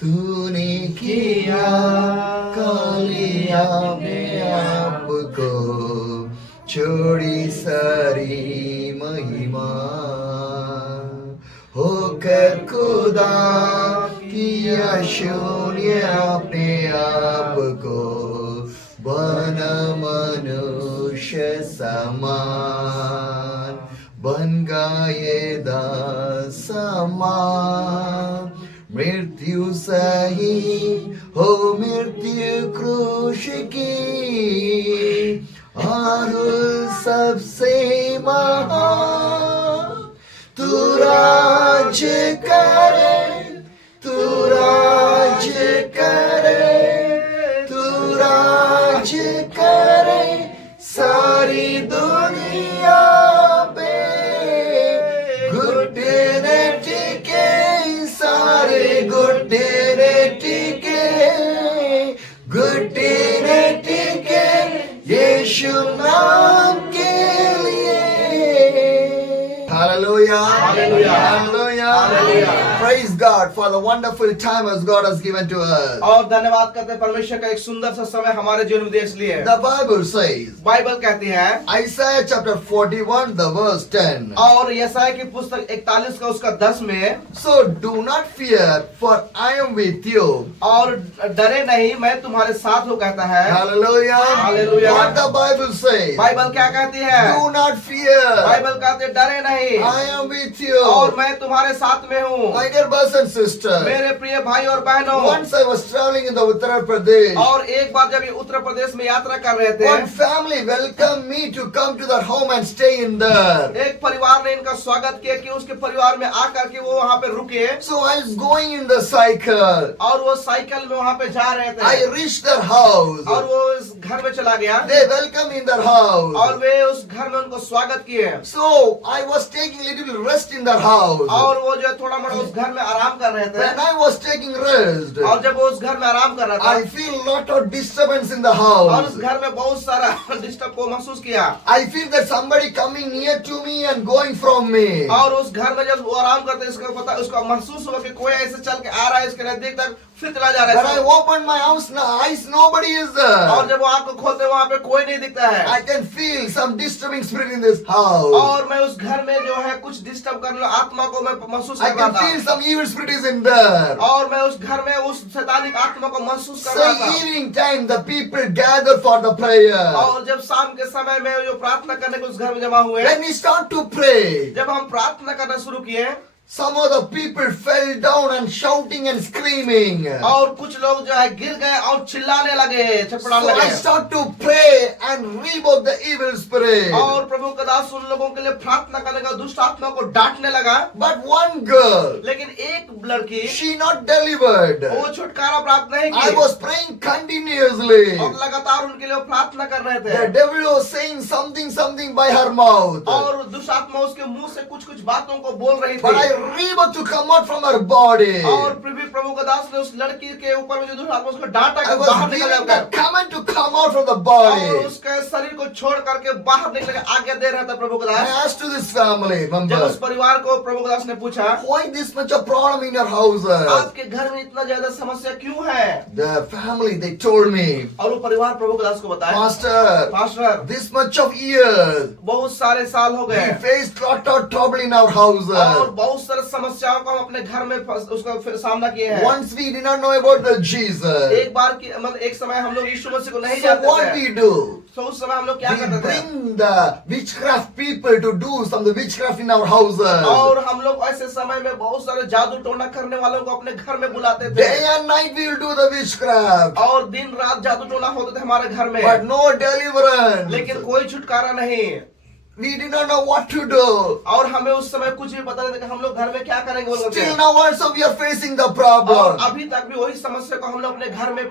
तूने किया कालिया में आपको छोड़ी सारी महिमा होकर खुदा किया शून्य अपने आप को बना मनुष्य समान बन गए दास समान मृत्यु सही हो मृत्यु क्रूश की और सबसे महान तू राज करे तू राज करे तू राज करे सारी दुनिया पे घुटने टिके सारे घुटने टिके घुटने टिके यीशु नाम के लिए Hallelujah. Hallelujah. Hallelujah. Hallelujah. Praise God for the wonderful time as God has given to us. और धन्यवाद करते हैं परमेश्वर का एक सुंदर सा समय हमारे जीवन में देश लिए। The Bible says, बाइबल कहती है Isaiah chapter 41 the verse 10. और यशायाह की पुस्तक 41 का उसका 10 में, So do not fear, for I am with you. और डरे नहीं मैं तुम्हारे साथ हूँ कहता है। Hallelujah. Hallelujah. What the Bible says? Bible क्या कहती है? Do not fear. बाइबल कहती है डरे नहीं, I am with you. और मैं तुम्हारे साथ में हूँ। My dear brothers and sisters. मेरे प्रिय भाई और बहनों, Once I was traveling in the Uttar Pradesh. और एक बार जब ये उत्तर प्रदेश में यात्रा कर रहे थे, One family welcomed me to come to their home and stay in there. एक परिवार ने इनका स्वागत किया कि उसके परिवार में आकर के वो वहाँ पे रुके, So I was going in the cycle. और वो साइकिल में वहाँ पे जा रहे थे, I reached their house. और वो इस घर में चला गया, They welcomed me in their house. और वे उस घर में उनको स्वागत किए, So I was taking little rest in their house. और वो जो है थोड़ा मोड़ा उस घर में आराम कर रहे When थे, I was taking rest, और जब वो उस घर में आराम कर रहा I था, feel lot of disturbance in the और house. उस घर में बहुत सारा डिस्टर्ब को महसूस किया, I feel that somebody coming near to me and going from me. और उस घर में जब वो आराम करते इसको पता उसको महसूस हुआ कि कोई ऐसे चल के आ रहा है इसके नजदीक तक, फिर चला जा When रहा I है, opened my eyes, nobody is और there. जब वो आंख को खोलते वहाँ पे कोई नहीं दिखता है, I can feel some disturbing spirit in this house. और मैं उस घर में जो है कुछ डिस्टर्ब करने वाला आत्मा को मैं महसूस I कर रहा can feel था, some evil spirit is in there. और मैं उस घर में उस शैतानिक आत्मा को महसूस कर रहा So था, evening time, the people gather for the prayer. और जब शाम के समय में जो प्रार्थना करने को उस घर में जमा हुए, When we start to pray, जब हम प्रार्थना करना शुरू किए, some of the people fell down and shouting and screaming. और कुछ लोग जो है गिर गए और चिल्लाने लगे, So छटपटाने I लगे, start to pray and rebuke the evil spirit. और प्रभु का दास उन लोगों के लिए प्रार्थना करने का दुष्ट आत्मा को डांटने लगा, But one girl, लेकिन एक लड़की she not delivered. वो छुटकारा प्राप्त नहीं I की, was praying continuously. और लगातार उनके लिए वो प्रार्थना कर रहे The थे, devil was saying something by her mouth. और दुष्ट आत्मा उसके मुंह से कुछ कुछ बातों को बोल रही But I थी, rebuked to come out from her body. और प्रभु का दास ने उस लड़की के ऊपर में जो दुष्ट आत्मा उसको डांटा I कि was बाहर निकल giving जाओ, the command to come out from the और body. उसके शरीर को छोड़ करके बाहर निकलने का आज्ञा दे रहा था प्रभु का I Das. asked to this family जब member, उस परिवार को प्रभु का दास ने पूछा, why this much of problem in your houses? आपके घर में इतना ज्यादा समस्या क्यों है? The family, they told me, और वो परिवार प्रभु का दास को बताया, Pastor, pastor this much of years, बहुत सारे साल हो we गए, faced lot of trouble in our और houses. बहुत सारे समस्याओं को हम अपने घर में उसका सामना किए हैं। Once we did not know about the Jesus. एक बार की मतलब एक समय हम लोग यीशु मसीह को नहीं So जानते what थे, we do? तो उस समय हम लोग क्या We करते थे, bring the witchcraft people to do some of the witchcraft in our houses. और हम लोग ऐसे समय में बहुत सारे जादू टोना करने वालों को अपने घर में बुलाते थे, Day and night we will do the witchcraft. और दिन रात जादू टोना होते थे हमारे घर में, But no deliverance. लेकिन कोई छुटकारा नहीं, We did not know what to do. और हमें उस समय कुछ भी पता नहीं था कि हम लोग घर में क्या करेंगे बोल करके। Still now also we are facing the और problem. अभी तक भी वही समस्या को हम लोग अपने घर में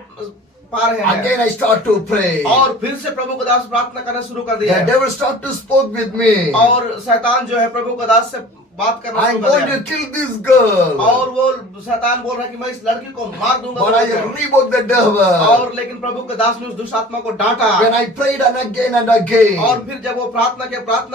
पा रहे हैं। Again I start to pray. और फिर से प्रभु का दास प्रार्थना करना शुरू कर दिया The है। devil start to spoke with me. और शैतान जो है प्रभु का दास से बात करना I'm शुरू कर going दिया। to kill this girl. और वो शैतान बोल रहा है कि मैं इस लड़की को मार दूंगा। But I rebuked the devil. और लेकिन प्रभु के दास ने उस दुष्ट आत्मा को डांटा। When I prayed and again, और फिर जब वो प्रार्थना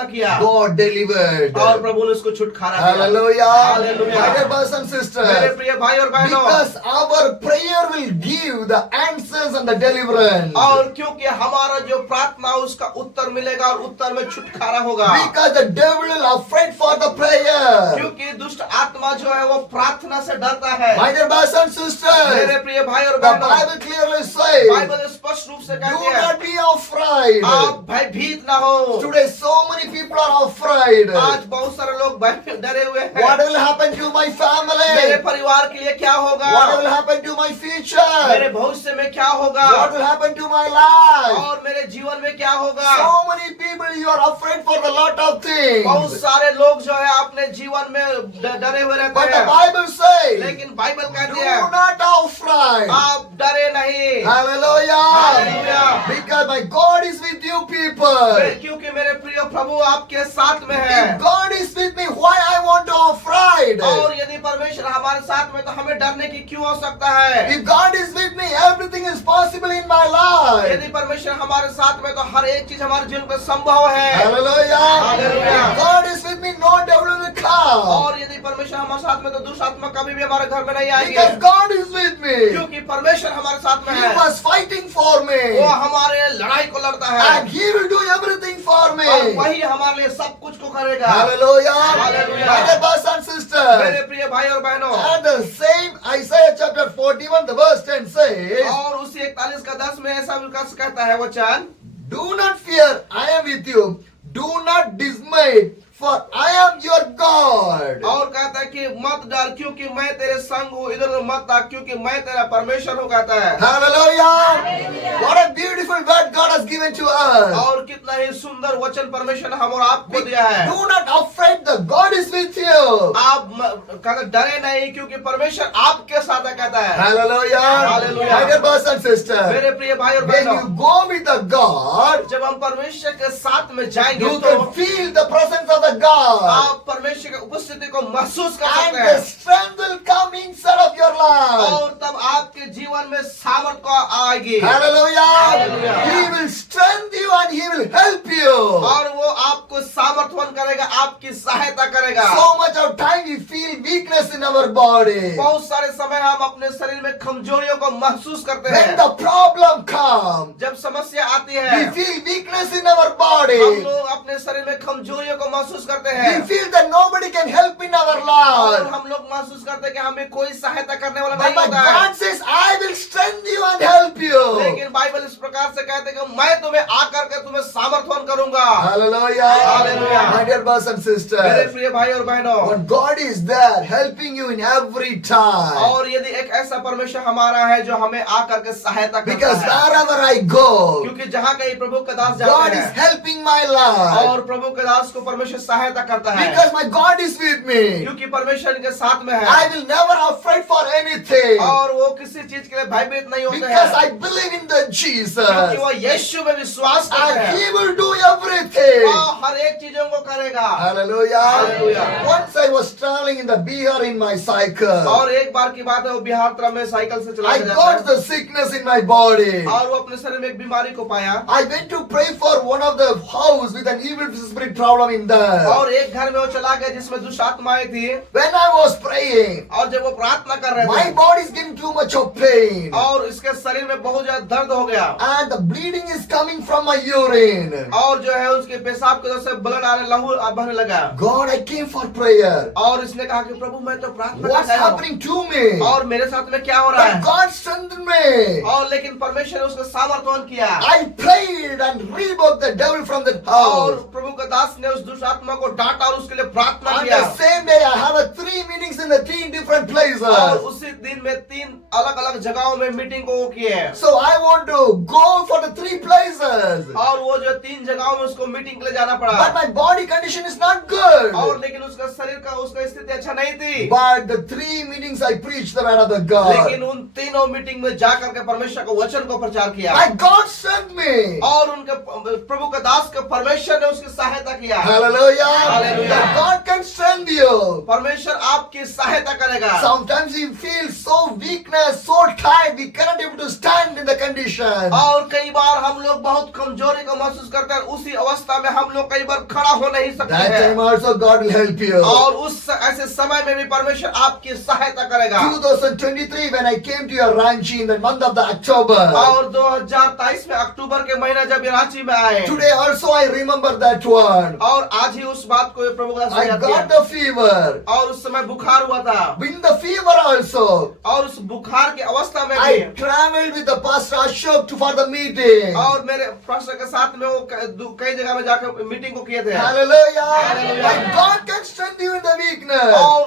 किया God delivered. और प्रभु ने उसको छुटकारा दिया। Hallelujah. Hallelujah। My dear brothers and मेरे sisters, प्रिय भाई और बहनों, because our prayer will give the answers and the deliverance. और क्योंकि हमारा जो प्रार्थना उसका उत्तर मिलेगा और उत्तर में छुटकारा होगा। Because the devil is afraid for the prayer. क्योंकि दुष्ट आत्मा जो है वो प्रार्थना से डरता है। My dear brothers and मेरे sisters, प्रिय भाई और the बहनों, Bible clearly says, बाइबल स्पष्ट रूप से do कहती है not be afraid. आप भयभीत ना हो। Today so many people are afraid. आज बहुत सारे लोग डरे हुए हैं। What will happen to my मेरे family? परिवार के लिए क्या होगा? What will happen to my मेरे future? भविष्य में क्या होगा? What will happen to my life? और मेरे जीवन में क्या होगा? So many people you are afraid for the lot of बहुत things. सारे लोग जो है अपने जीवन में डरे हुए रहते But the हैं। Bible says, लेकिन बाइबल do कहती है not afraid. आप डरे नहीं। Hallelujah. Hallelujah. Because my God is with you people. क्योंकि मेरे प्रिय प्रभु आपके साथ में है। If God is with me, why I want to afraid? और यदि परमेश्वर हमारे साथ में तो हमें डरने की क्यों आवश्यकता है? If God is with me, everything is possible in my life. यदि परमेश्वर हमारे साथ में तो हर एक चीज हमारे जीवन में संभव है। Hallelujah. Hallelujah. If God is with me, no devil will come. और यदि परमेश्वर हमारे साथ में तो दुष्ट आत्मा कभी भी हमारे घर में नहीं आएगी। Because God is with me. क्योंकि परमेश्वर हमारे साथ में He है। was fighting for me. वो हमारे लड़ाई को लड़ता है And He will do everything for me. और वही हमारे लिए सब कुछ को करेगा। Hallelujah. Hallelujah. My dear brothers and मेरे sisters. प्रिय भाई और बहनों, And the same Isaiah chapter 41, the verse 10 says, और उसी 41 का 10 में ऐसा विकास कहता है वचन, do not fear, I am with you. Do not dismay, for I am your God. और कहता है कि मत डर क्योंकि मैं तेरे संग हूँ, इधर उधर मत ताक क्योंकि मैं तेरा परमेश्वर हूँ, कहता है। Hallelujah. What a beautiful word God has given to us. और कितना ही सुंदर वचन परमेश्वर ने हम और आपको दिया है। Do not afraid, the God is with you. आप कहता डरे नहीं क्योंकि परमेश्वर आपके साथ है, कहता है। Hallelujah. Hallelujah. My dear brothers and sisters, मेरे प्रिय भाई और when बहनों, you go with the God, जब हम परमेश्वर के साथ में जाएंगे you तो can feel the presence of the God. आप परमेश्वर की उपस्थिति को महसूस कर And सकते the हैं strength will come inside of your life. और तब आपके जीवन में सामर्थ को आएगी। Hallelujah. Hallelujah. He will strengthen you and He will help you. और वो आपको सामर्थ्यवान करेगा, आपकी सहायता करेगा। So much of time we feel weakness in our body. बहुत सारे समय हम अपने शरीर में कमजोरियों को महसूस करते When हैं। the problem comes, जब समस्या आती we है feel weakness in our body. हम लोग अपने शरीर में कमजोरियों को महसूस करते हैं We feel that nobody can help in our और life. हम लोग महसूस करते हैं कि हमें कोई सहायता करने वाला But नहीं my होता है। God says, I will strengthen you and help you. लेकिन बाइबल इस प्रकार से कहते हैं कि मैं तुम्हें आकर के तुम्हें सामर्थ्यवान करूंगा। Hallelujah. Hallelujah. My dear brothers and मेरे sisters, प्रिय भाई और बहनों, when God is there helping you in every time, और यदि एक ऐसा परमेश्वर हमारा है जो हमें आकर के सहायता करता because है, wherever I go, क्योंकि जहाँ कहीं प्रभु का दास God जाता is है helping my life. और प्रभु के दास को परमेश्वर सहायता करता है, Because my God is with me. क्योंकि परमेश्वर इनके साथ में है I will never afraid for anything. और वो किसी चीज के लिए भयभीत नहीं होते Because हैं, I believe in the Jesus. क्योंकि वो यीशु में विश्वास करते And हैं He will do everything. वो हर एक चीजों को करेगा। Hallelujah. Hallelujah. Once I was traveling in the Bihar in my cycle. और एक बार की बात है वो बिहार तरफ में साइकिल से चला I जाता got है the sickness in my body. और वो अपने शरीर में एक बीमारी को पाया I went to pray for one of the house with an evil spirit problem in there. और एक घर में वो चला गया जिसमें दुष्ट आत्माएं थी When I was praying, और जब वो प्रार्थना कर रहे my थे body is getting too much of pain. और इसके शरीर में बहुत ज्यादा दर्द हो गया And the bleeding is coming from my urine. और जो है उसके पेशाब की वजह से ब्लड आने लहू बहने लगा God, I came for prayer. और इसने कहा कि प्रभु मैं तो प्रार्थना What's कर रहा हूं happening to me? और मेरे साथ में क्या हो रहा But है God strengthened me. और लेकिन परमेश्वर ने उसको सामर्थ्यवान किया I prayed and rebuked the devil from the और house. प्रभु का दास ने उस दुष्ट आत्मा को डांटा और उसके लिए प्रार्थना On किया the same day, I have 3 meetings in the 3 different और places. उसी दिन में 3 अलग अलग जगहों में मीटिंग को वो किए हैं। So I want to go for the 3 places. और वो जो 3 जगहों में उसको मीटिंग के लिए जाना But पड़ा। my body condition is not good. और लेकिन उसका शरीर का उसका स्थिति अच्छा नहीं थी। But the 3 meetings I preached the word of the लेकिन God. उन तीनों मीटिंग में जा करके परमेश्वर को वचन को प्रचार किया My God sent me. और उनके प्रभु के दास के परमेश्वर ने उसकी सहायता किया। Hallelujah. Hallelujah. That God can send you. परमेश्वर आपकी सहायता करेगा। Sometimes we feel so weakness, so tired, we cannot able to stand in the condition. और कई बार हम लोग बहुत कमजोरी को महसूस करते हैं। उसी अवस्था में हम लोग कई बार खड़ा हो नहीं सकते That हैं। time also God will help you. और उस ऐसे समय में भी परमेश्वर आपकी सहायता करेगा। 2023 when I came to your Ranchi in the month of the October. और 2023 में अक्टूबर के महीना जब ये रांची में आए Today also I remember that one. और आज ही उस बात को प्रभु का I याद got किया। the fever. और उस समय बुखार हुआ था In the fever also, और उस बुखार की अवस्था में I भी traveled with the Pastor Ashok for the meeting. और मेरे पास्टर के साथ में वो कई जगह में जाकर मीटिंग को किए थे। Hallelujah. Hallelujah. My God can strengthen you in the weakness. और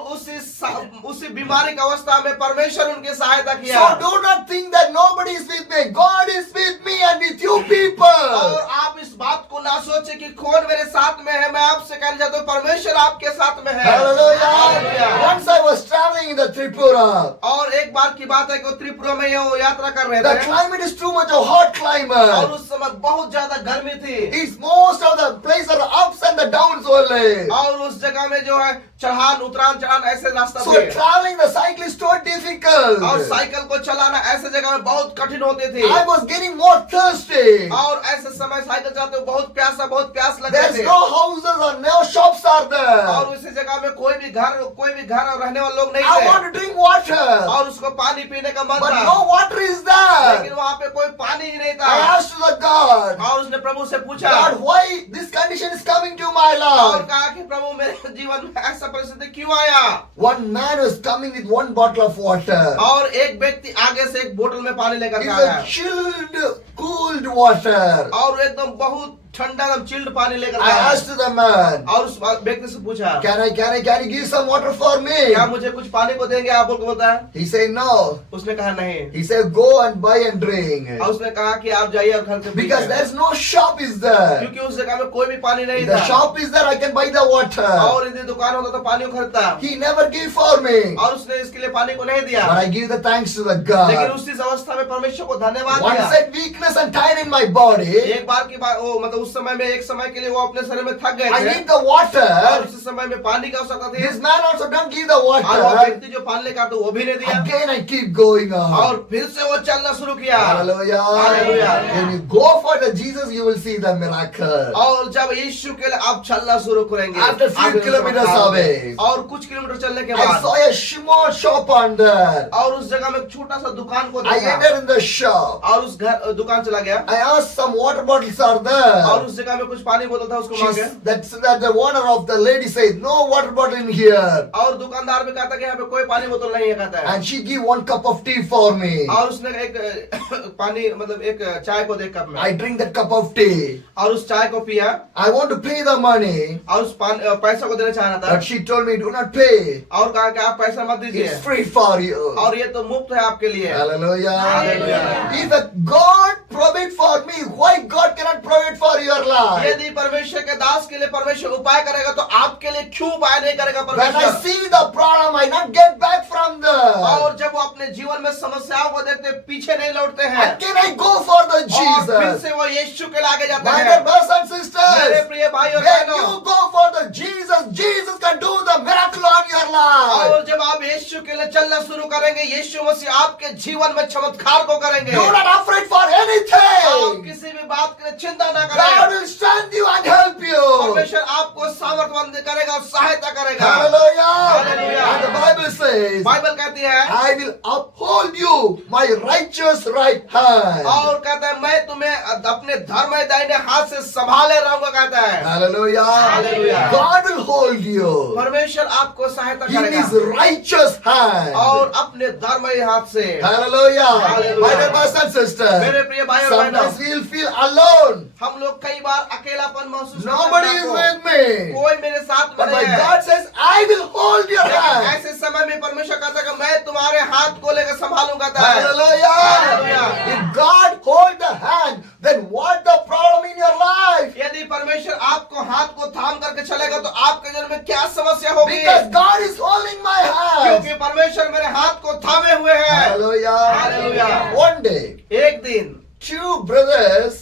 उसी बीमारी की अवस्था में परमेश्वर उनकी सहायता किया। So do not think that nobody is with me. God is with me and with you people. और आप इस बात को ना सोचे कि कौन मेरे साथ में है। मैं आपसे कहना चाहता हूँ परमेश्वर आपके साथ में है। Hallelujah. Hallelujah. Once I was traveling in the Tripura. और एक बार की बात है कि वो त्रिपुरा में वो यात्रा कर रहे The थे climate is too much of hot और climate. उस समय बहुत ज्यादा गर्मी थी It's most of the places are ups and the downs only. और उस जगह में जो है चढ़ान उतरान चढ़ान ऐसे रास्ता So थे traveling the cycle is so difficult. और साइकिल को चलाना ऐसे जगह में बहुत कठिन होते थे I was getting more thirsty. और ऐसे समय साइकिल चलाते हुए बहुत प्यास लगते There's थे no houses or no shops are there. और उसी जगह में कोई भी घर और रहने वाले लोग नहीं I थे want to drink water. और उसको पानी पीने का मन But था no water is there. लेकिन वहाँ पे कोई पानी ही नहीं I था asked the God, और उसने प्रभु से पूछा God, why this condition is coming to my और life? कहा कि प्रभु मेरे जीवन में ऐसा परिस्थिति क्यों आया One man was coming with 1 bottle of water. और एक व्यक्ति आगे से एक बोतल में पानी लेकर के It's आया a chilled, cooled water. और एकदम बहुत ठंडा एकदम चिल्ड पानी लेकर के I आया asked the man, और उस व्यक्ति से पूछा can you give some water for me? क्या मुझे कुछ पानी को देंगे आप बोल के बोलता है He said no. उसने कहा नहीं He said go and buy and drink. और उसने कहा कि आप जाइए और खरीद के Because पीजिए। there's no shop is there. क्योंकि उस जगह में कोई भी पानी नहीं If the था shop is there, I can buy the water. और यदि दुकान होता तो पानी को खरीदता He never gave for me. और उसने इसके लिए पानी को नहीं दिया But I give the thanks to the लेकिन God. उसी अवस्था में परमेश्वर को धन्यवाद Once दिया that weakness and tired in my body, एक बार की बात वो मतलब उस समय में एक समय के लिए वो अपने शरीर में थक गए I थे need the और water. उसी समय में पानी की आवश्यकता थी This man also don't give the और वो water. व्यक्ति जो पानी लेकर तो वो भी नहीं दिया Again I keep going on. और फिर से वो चलना शुरू किया Hallelujah. Hallelujah. When you go for the Jesus, you will see the miracle. और जब यीशु के लिए आप चलना शुरू करेंगे After few आगे kilometers चमत्कार away. और कुछ किलोमीटर चलने के I बाद saw a small shop on there. और उस जगह में एक छोटा सा दुकान को I देखा entered in the shop. और उस घर दुकान चला गया I asked some water bottles are और there. उस जगह में कुछ पानी बोतल था उसको मांगे That the owner of the lady said no water bottle in here. और दुकानदार भी कहता कि यहाँ पे कोई पानी बोतल नहीं है कहता है And she give 1 cup of tea for me. और उसने एक पानी मतलब एक चाय को देख कप में I drink that cup of tea. और उस चाय को पिया I want to pay the money. और उस पैसा को देना चाह रहा था But she told me do not pay. और कहा कि आप पैसा मत दीजिए It's free for you. और ये तो मुफ्त है आपके लिए Hallelujah. Hallelujah. If a God provide for me, why God cannot provide for your life? यदि परमेश्वर के दास के लिए परमेश्वर उपाय करेगा तो आपके लिए क्यों उपाय नहीं करेगा When I परमेश्वर see the problem, I not get back from there. और जब वो अपने जीवन में समस्याओं को देखते पीछे नहीं लौटते हैं Again I go for the और फिर Jesus. से वो यीशु के आगे जाते My हैं dear brothers and मेरे sisters, प्रिय भाई और when बहनों you go for the Jesus, Jesus can do the miracle on your life. और जब आप यीशु के लिए चलना शुरू करेंगे यीशु मसीह आपके जीवन में चमत्कार को करेंगे Do not afraid for आप anything. किसी भी बात के लिए चिंता न God करें will stand you and help you. परमेश्वर आपको सामर्थ्यवान करेगा और सहायता करेगा Hallelujah. Hallelujah. And the Bible says, Bible कहती है I will uphold you my righteous right hand. और कहता है मैं तुम्हें अपने धर्म दाहिने हाथ से संभाले रहूंगा कहता है Hallelujah. Hallelujah. God will hold you परमेश्वर आपको सहायता in करेगा his righteous hand. और अपने धर्मय हाथ से Hallelujah. Hallelujah. My dear brothers and sisters, मेरे प्रिय भाई और sometimes बहनों we will feel alone. हम लोग कई बार अकेलापन महसूस Nobody is with me. कोई मेरे साथ में But नहीं when है। God says, I will hold your लेकिन hand. ऐसे समय में परमेश्वर कहता है कि मैं तुम्हारे हाथ को लेकर संभालूंगा। Hallelujah. Hallelujah. If God hold the hand, then what the problem in your life? यदि परमेश्वर आपको हाथ को थाम करके चलेगा तो आपके जीवन में क्या समस्या होगी? Because God is holding my hand. क्योंकि परमेश्वर मेरे हाथ को थामे हुए है। Hallelujah. Hallelujah. One day, एक दिन two brothers,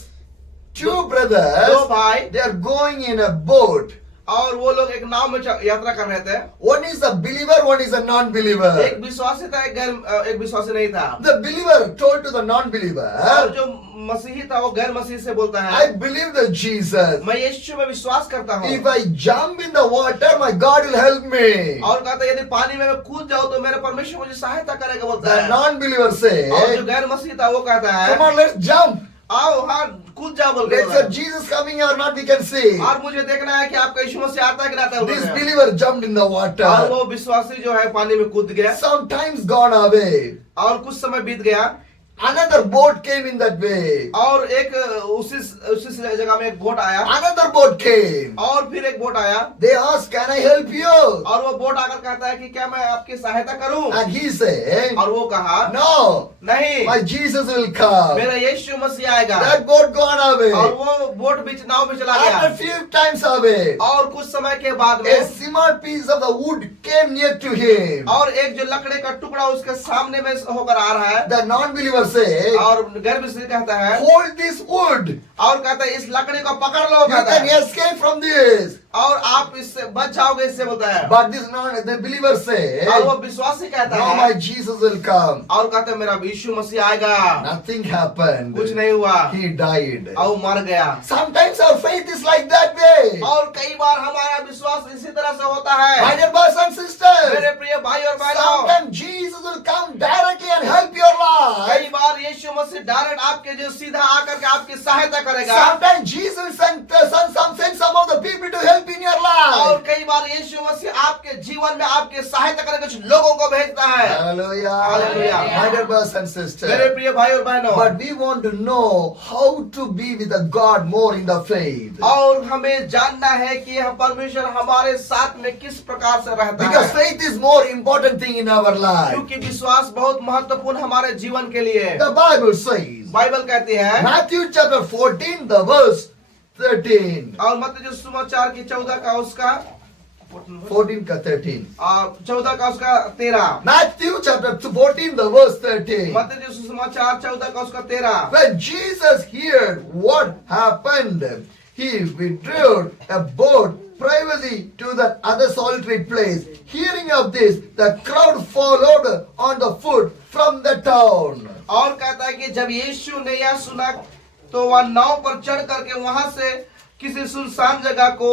दो भाई they are going in a boat. और वो लोग एक नाव में यात्रा कर रहे थे। One is a believer, one is a non-believer. एक विश्वासी था, एक विश्वासी नहीं था। The believer told to the non-believer, और जो मसीही था वो गैर मसीही से बोलता है, I believe that Jesus. मैं यीशु में विश्वास करता हूँ। If I jump in the water, my God will help me. और कहता है यदि पानी में मैं कूद जाऊँ तो मेरे परमेश्वर मुझे सहायता करेगा बोलता The है। non-believer और जो say, गैर मसीही था वो कहता है, come on, let's jump. आओ हाँ कूद जाओ बोल Let's रहे see Jesus coming or not, we can see. और मुझे देखना है कि आपका यीशु मसीह आता है कि नहीं आता है बोल This रहे हैं। believer jumped in the और water. वो विश्वासी जो है पानी में कूद गया Some time's gone away. और कुछ समय बीत गया Another boat came in that way. और एक उसी जगह में एक बोट आया Another boat came. और फिर एक बोट आया They asked, can I help you? और वो बोट आकर कहता है कि क्या मैं आपकी सहायता करूं? And he said, और वो कहा no, नहीं, my Jesus will come. मेरा यीशु मसीह आएगा। That boat gone और away. वो बोट बीच नाव में चला After गया few times away, और कुछ समय के बाद a में small piece of the wood came near to him. और एक जो लकड़े का टुकड़ा उसके सामने में होकर आ रहा है The non-believer said, और गैर मसीही कहता है hold this wood. और कहता है इस लकड़ी को पकड़ लो You कहता can है escape from this. और आप इससे बच जाओगे इससे बोलता है। But this the believer said, और वो विश्वासी कहता no, है my Jesus will come. और कहता है मेरा यीशु मसीह आएगा। Nothing happened. कुछ नहीं हुआ He died. और मर गया। Sometimes our faith is like that way. और कई बार हमारा विश्वास इसी तरह से होता है। My dear brothers and sisters, मेरे प्रिय भाई और बहनों, sometimes Jesus will come directly and help your life. कई बार यीशु मसीह डायरेक्ट आपके जो सीधा आकर के आपकी सहायता करेगा। Sometimes Jesus will send some of the people to help in your life. और कई बार यीशु मसीह आपके जीवन में आपके सहायता करने कुछ लोगों को भेजता है। Hallelujah. Hallelujah. My dear brothers and मेरे sisters. प्रिय भाई और बहनों, But we want to know how to be with the God more in the faith. और हमें जानना है कि यह परमेश्वर हमारे साथ में किस प्रकार से रहता Because है, faith is more important thing in our life. क्योंकि विश्वास बहुत महत्वपूर्ण हमारे जीवन के लिए है। The Bible says, बाइबल कहती है Matthew chapter 14, the verse 13. और मत्ती जो सुसमाचार की 14 का उसका 14 ka 13. 14 का उसका 13। Matthew chapter 14, the verse 13. मत्ती जो सुसमाचार 14 का उसका 13। When Jesus heard what happened, he withdrew a boat privately to the other solitary place. Hearing of this, the crowd followed on the foot from the town. और कहता है कि जब यीशु ने यह सुना तो वह नाव पर चढ़ करके वहां से किसी सुनसान जगह को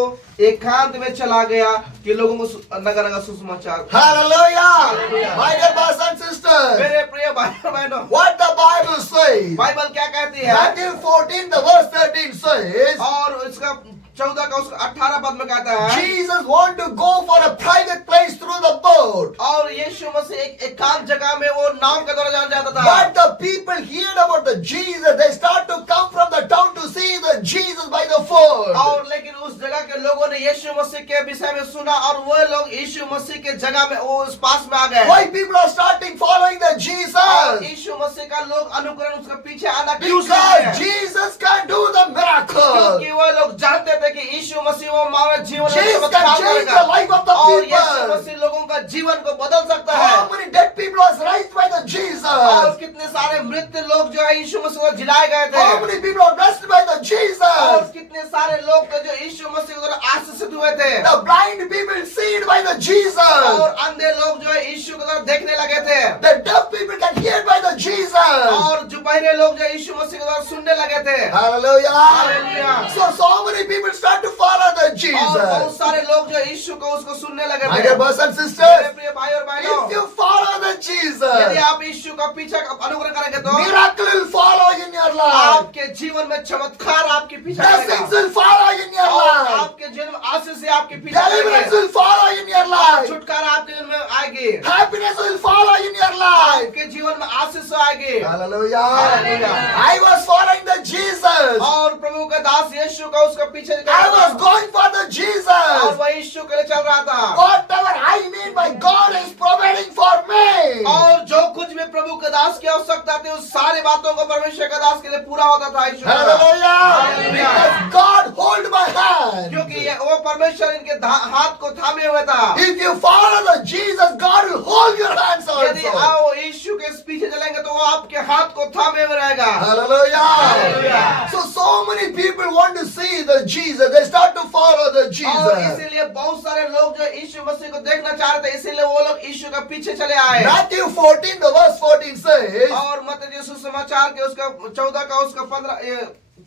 एकांत में चला गया कि लोगों को नगर नगर सुसमाचार। Hallelujah! Hallelujah. My dear brothers and sisters, मेरे प्रिय भाई और बहनों, what the Bible says, Bible क्या कहती है? Matthew 14, the verse 13 says, और इसका 14 का उसका 18 पद में कहता है Jesus want to go for a private place through the boat. और यीशु मसीह एक एकांत जगह में वो नाव के द्वारा जाना चाहता था। But the people heard about the Jesus. They start to come from the town to see the Jesus by the foot. और लेकिन उस जगह के लोगों ने यीशु मसीह के विषय में सुना और वो लोग यीशु मसीह के जगह में वो उस पास में आ गए। Why people are starting following the और Jesus? यीशु मसीह का लोग अनुकरण उसके पीछे आना क्यों शुरू Because किए? Jesus can do the miracle. क्योंकि वो लोग जानते थे कि यीशु मसीह वो हमारे जीवन में Jesus चमत्कार can change करेगा the life of the और यीशु people. मसीह लोगों का जीवन को बदल सकता है। How many dead people was raised by the और Jesus? कितने सारे मृत लोग जो है यीशु मसीह को जिलाए गए थे। How many people are blessed by the और Jesus? कितने सारे लोग थे जो यीशु मसीह के द्वारा आशीषित हुए थे। The blind people seen by the Jesus. और अंधे लोग जो है यीशु के द्वारा देखने लगे थे। The deaf people can hear by the Jesus. और जो बहरे लोग जो यीशु मसीह के द्वारा सुनने लगे थे। Hallelujah. Hallelujah. So many people start to follow the और बहुत Jesus. सारे लोग जो यीशु को उसको सुनने लगे My थे। dear brothers and मेरे sisters, प्रिय भाई और बहनों, if you follow the यदि Jesus, आप यीशु का पीछा अनुग्रह करेंगे तो miracle will follow in your life. आपके जीवन में चमत्कार आपके पीछे Blessings करेगा will follow in your और life. आपके जीवन में आशीष से आपके पीछे Deliverance करेंगे। will follow in your life. छुटकारा आपके जीवन में आएगी। Happiness will follow in your life. आपके जीवन में आशीष आएगी। Hallelujah. Hallelujah. I was following the Jesus. Jesus. और प्रभु का दास यीशु का उसका पीछे कर I रहा was था। going for the और Jesus. वह यीशु के लिए चल रहा था। Whatever I need, my God is providing for me. और जो कुछ भी प्रभु के दास की आवश्यकता थी उस सारी बातों को परमेश्वर के दास के लिए पूरा होता था यीशु का। Hallelujah. Hallelujah. Because God hold my hand. क्योंकि वो परमेश्वर इनके हाथ को थामे हुए था। If you follow the Jesus, God will hold your hands यदि also. आओ यीशु के पीछे चलेंगे तो वो आपके हाथ को थामे हुए रहेगा। Hallelujah. Hallelujah. So many people want to see the Jesus. They start to follow the और Jesus. इसीलिए बहुत सारे लोग जो यीशु मसीह को देखना चाह रहे थे, इसीलिए वो लोग यीशु के पीछे चले आए। Matthew 14, the verse 14 says, और मत्ती यीशु समाचार के उसका 14 का उसका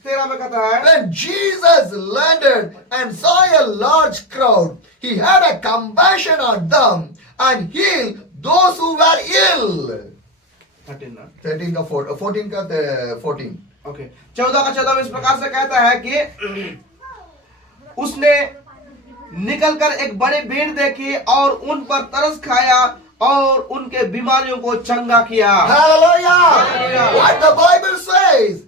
13 में कहता है, when Jesus landed and saw a large crowd, he had a compassion on them and healed those who were ill. 13 ना? 13 का 14 का 14. ओके 14 का 14 में इस प्रकार से कहता है कि उसने निकलकर एक बड़ी भीड़ देखी और उन पर तरस खाया और उनके बीमारियों को चंगा किया। Hallelujah. Hallelujah. What the Bible says.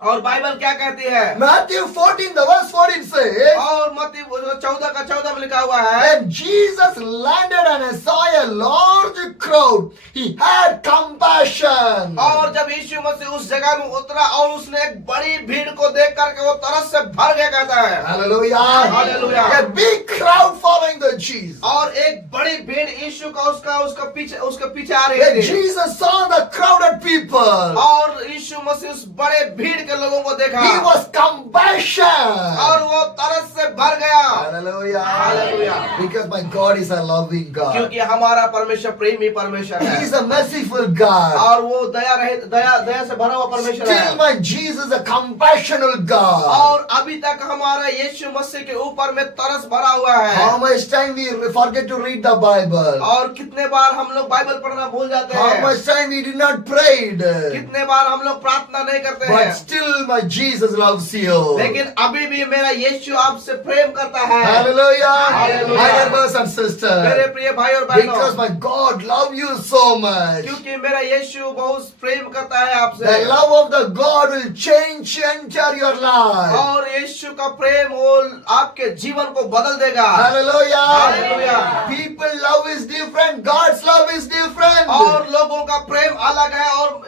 और बाइबल क्या कहती है? Matthew 14, the verse 14 says, और मत्ती 14 का 14 में लिखा हुआ है, when Jesus landed and saw a large crowd, he had compassion. और जब यीशु मसीह उस जगह में उतरा और उसने एक बड़ी भीड़ को देख करके वो तरस से भर गया कहता है। Hallelujah. Hallelujah. A big crowd following the Jesus. और एक बड़ी भीड़ यीशु का उसके पीछे आ रही When थी। Jesus saw the crowded people, और यीशु मसीह उस बड़े भीड़ के लोगों को देखा he was compassion. और वो तरस से भर गया। Hallelujah. Hallelujah. Because my God is a loving God. क्योंकि हमारा परमेश्वर प्रेमी परमेश्वर He है is a merciful God. और वो दया से भरा हुआ परमेश्वर है। Still my Jesus is a compassionate God. और अभी तक हमारा यीशु मसीह के ऊपर में तरस भरा हुआ How है। much time we forget to read the Bible? और कितने बार हम लोग बाइबल पढ़ना भूल जाते How हैं। much time we did not pray? कितने बार हम लोग प्रार्थना नहीं करते But हैं। still my Jesus loves you. लेकिन अभी भी मेरा यीशु आपसे प्रेम करता है। Hallelujah. Hallelujah. My dear brothers and मेरे sisters. प्रिय भाई और Because बहनों, my God loves you so much. क्योंकि मेरा यीशु बहुत प्रेम करता है आपसे। The love of the God will change enter your life. और यीशु का प्रेम वो आपके जीवन को बदल देगा। Hallelujah. Hallelujah. People love is different. God's love is different. और लोगों का प्रेम अलग है और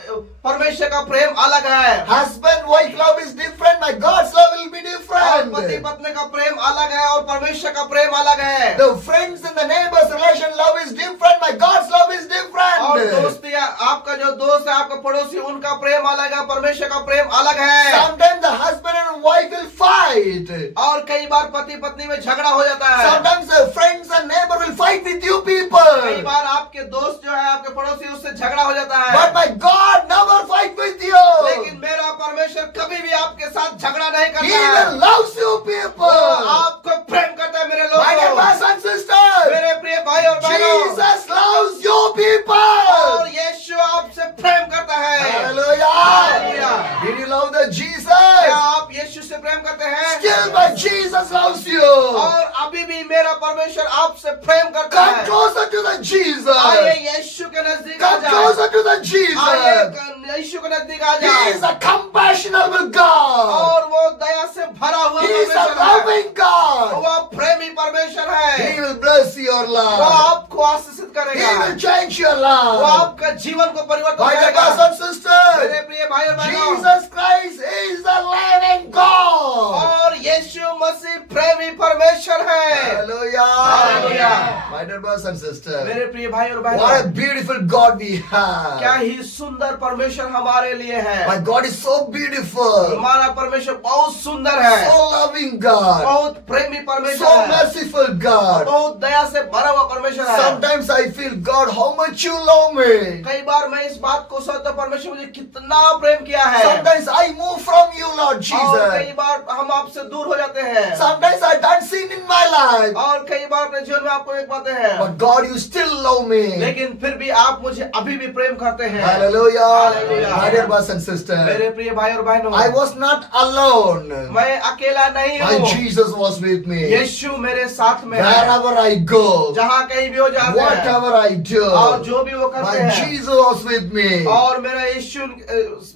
परमेश्वर का प्रेम अलग है। Husband wife love is different. My God's love will be और different. पति पत्नी का प्रेम अलग है और परमेश्वर का प्रेम अलग है। The friends and the neighbors relation love is different. My God's love is और different. दोस्ती आपका जो दोस्त है आपका पड़ोसी उनका प्रेम अलग है, परमेश्वर का प्रेम अलग है। Sometimes the husband and wife will fight. और कई बार पति पत्नी में झगड़ा हो जाता है। Sometimes the friends and neighbor will fight with you people. कई बार आपके दोस्त जो है आपके पड़ोसी उससे झगड़ा हो जाता है। But my God never fight with you. लेकिन मेरा परमेश्वर कभी भी आपके साथ झगड़ा नहीं He करता है। even loves you वो people. आपको प्रेम करता है मेरे My dear लोगों। brothers and sisters. मेरे प्रिय भाई और बहनों, Jesus loves you और people. यीशु आपसे प्रेम करता है। Hallelujah. Hallelujah. Did you love the क्या Jesus? आप यीशु से प्रेम करते हैं? Still my Jesus loves you. और अभी भी मेरा परमेश्वर आपसे प्रेम करता Come है। closer to the आइए Jesus. यीशु के नजदीक आ Come जाए। closer to the आइए Jesus. यीशु के नजदीक आ He जाए। is a compassionate God. और वो दया से भरा हुआ He is a परमेश्वर है। loving God. वो प्रेमी परमेश्वर है। He will bless your वो life. आपको आशीषित He करेगा। will change your वो life. आपका जीवन को परिवर्तन My dear करेगा। brothers and sisters, मेरे प्रिय भाई और बहनों, Jesus Christ is the living God. और यीशु मसीह प्रेमी परमेश्वर है। Hallelujah. Hallelujah. My dear brothers and sisters, मेरे प्रिय भाई और what a बहनों, beautiful God we क्या have. ही सुंदर परमेश्वर हमारे लिए है। My God is so beautiful, हमारा परमेश्वर बहुत सुंदर है, so loving God, बहुत प्रेमी परमेश्वर so है, merciful God. बहुत दया से भरा हुआ परमेश्वर है। Sometimes I feel, God, how much you love me. कई बार मैं इस बात को सोचता हूं, परमेश्वर मुझे कितना प्रेम किया है। Sometimes I move from you, Lord और कई Jesus. बार हम आपसे दूर हो जाते हैं। Sometimes I done sin in my life. और कई बार अपने जीवन में आपको देख पाते हैं, But God, you still love me. लेकिन फिर भी आप मुझे अभी भी प्रेम करते हैं। Hallelujah. Hallelujah. My dear brothers and sisters, मेरे प्रिय भाई और बहनों, I was not alone. मैं अकेला नहीं My हूँ। Jesus was with me. यीशु मेरे साथ में है। Wherever I go, जहाँ कहीं भी हो जाते हैं whatever I do, और जो भी वो करते my हैं, Jesus was with me. और मेरा यीशु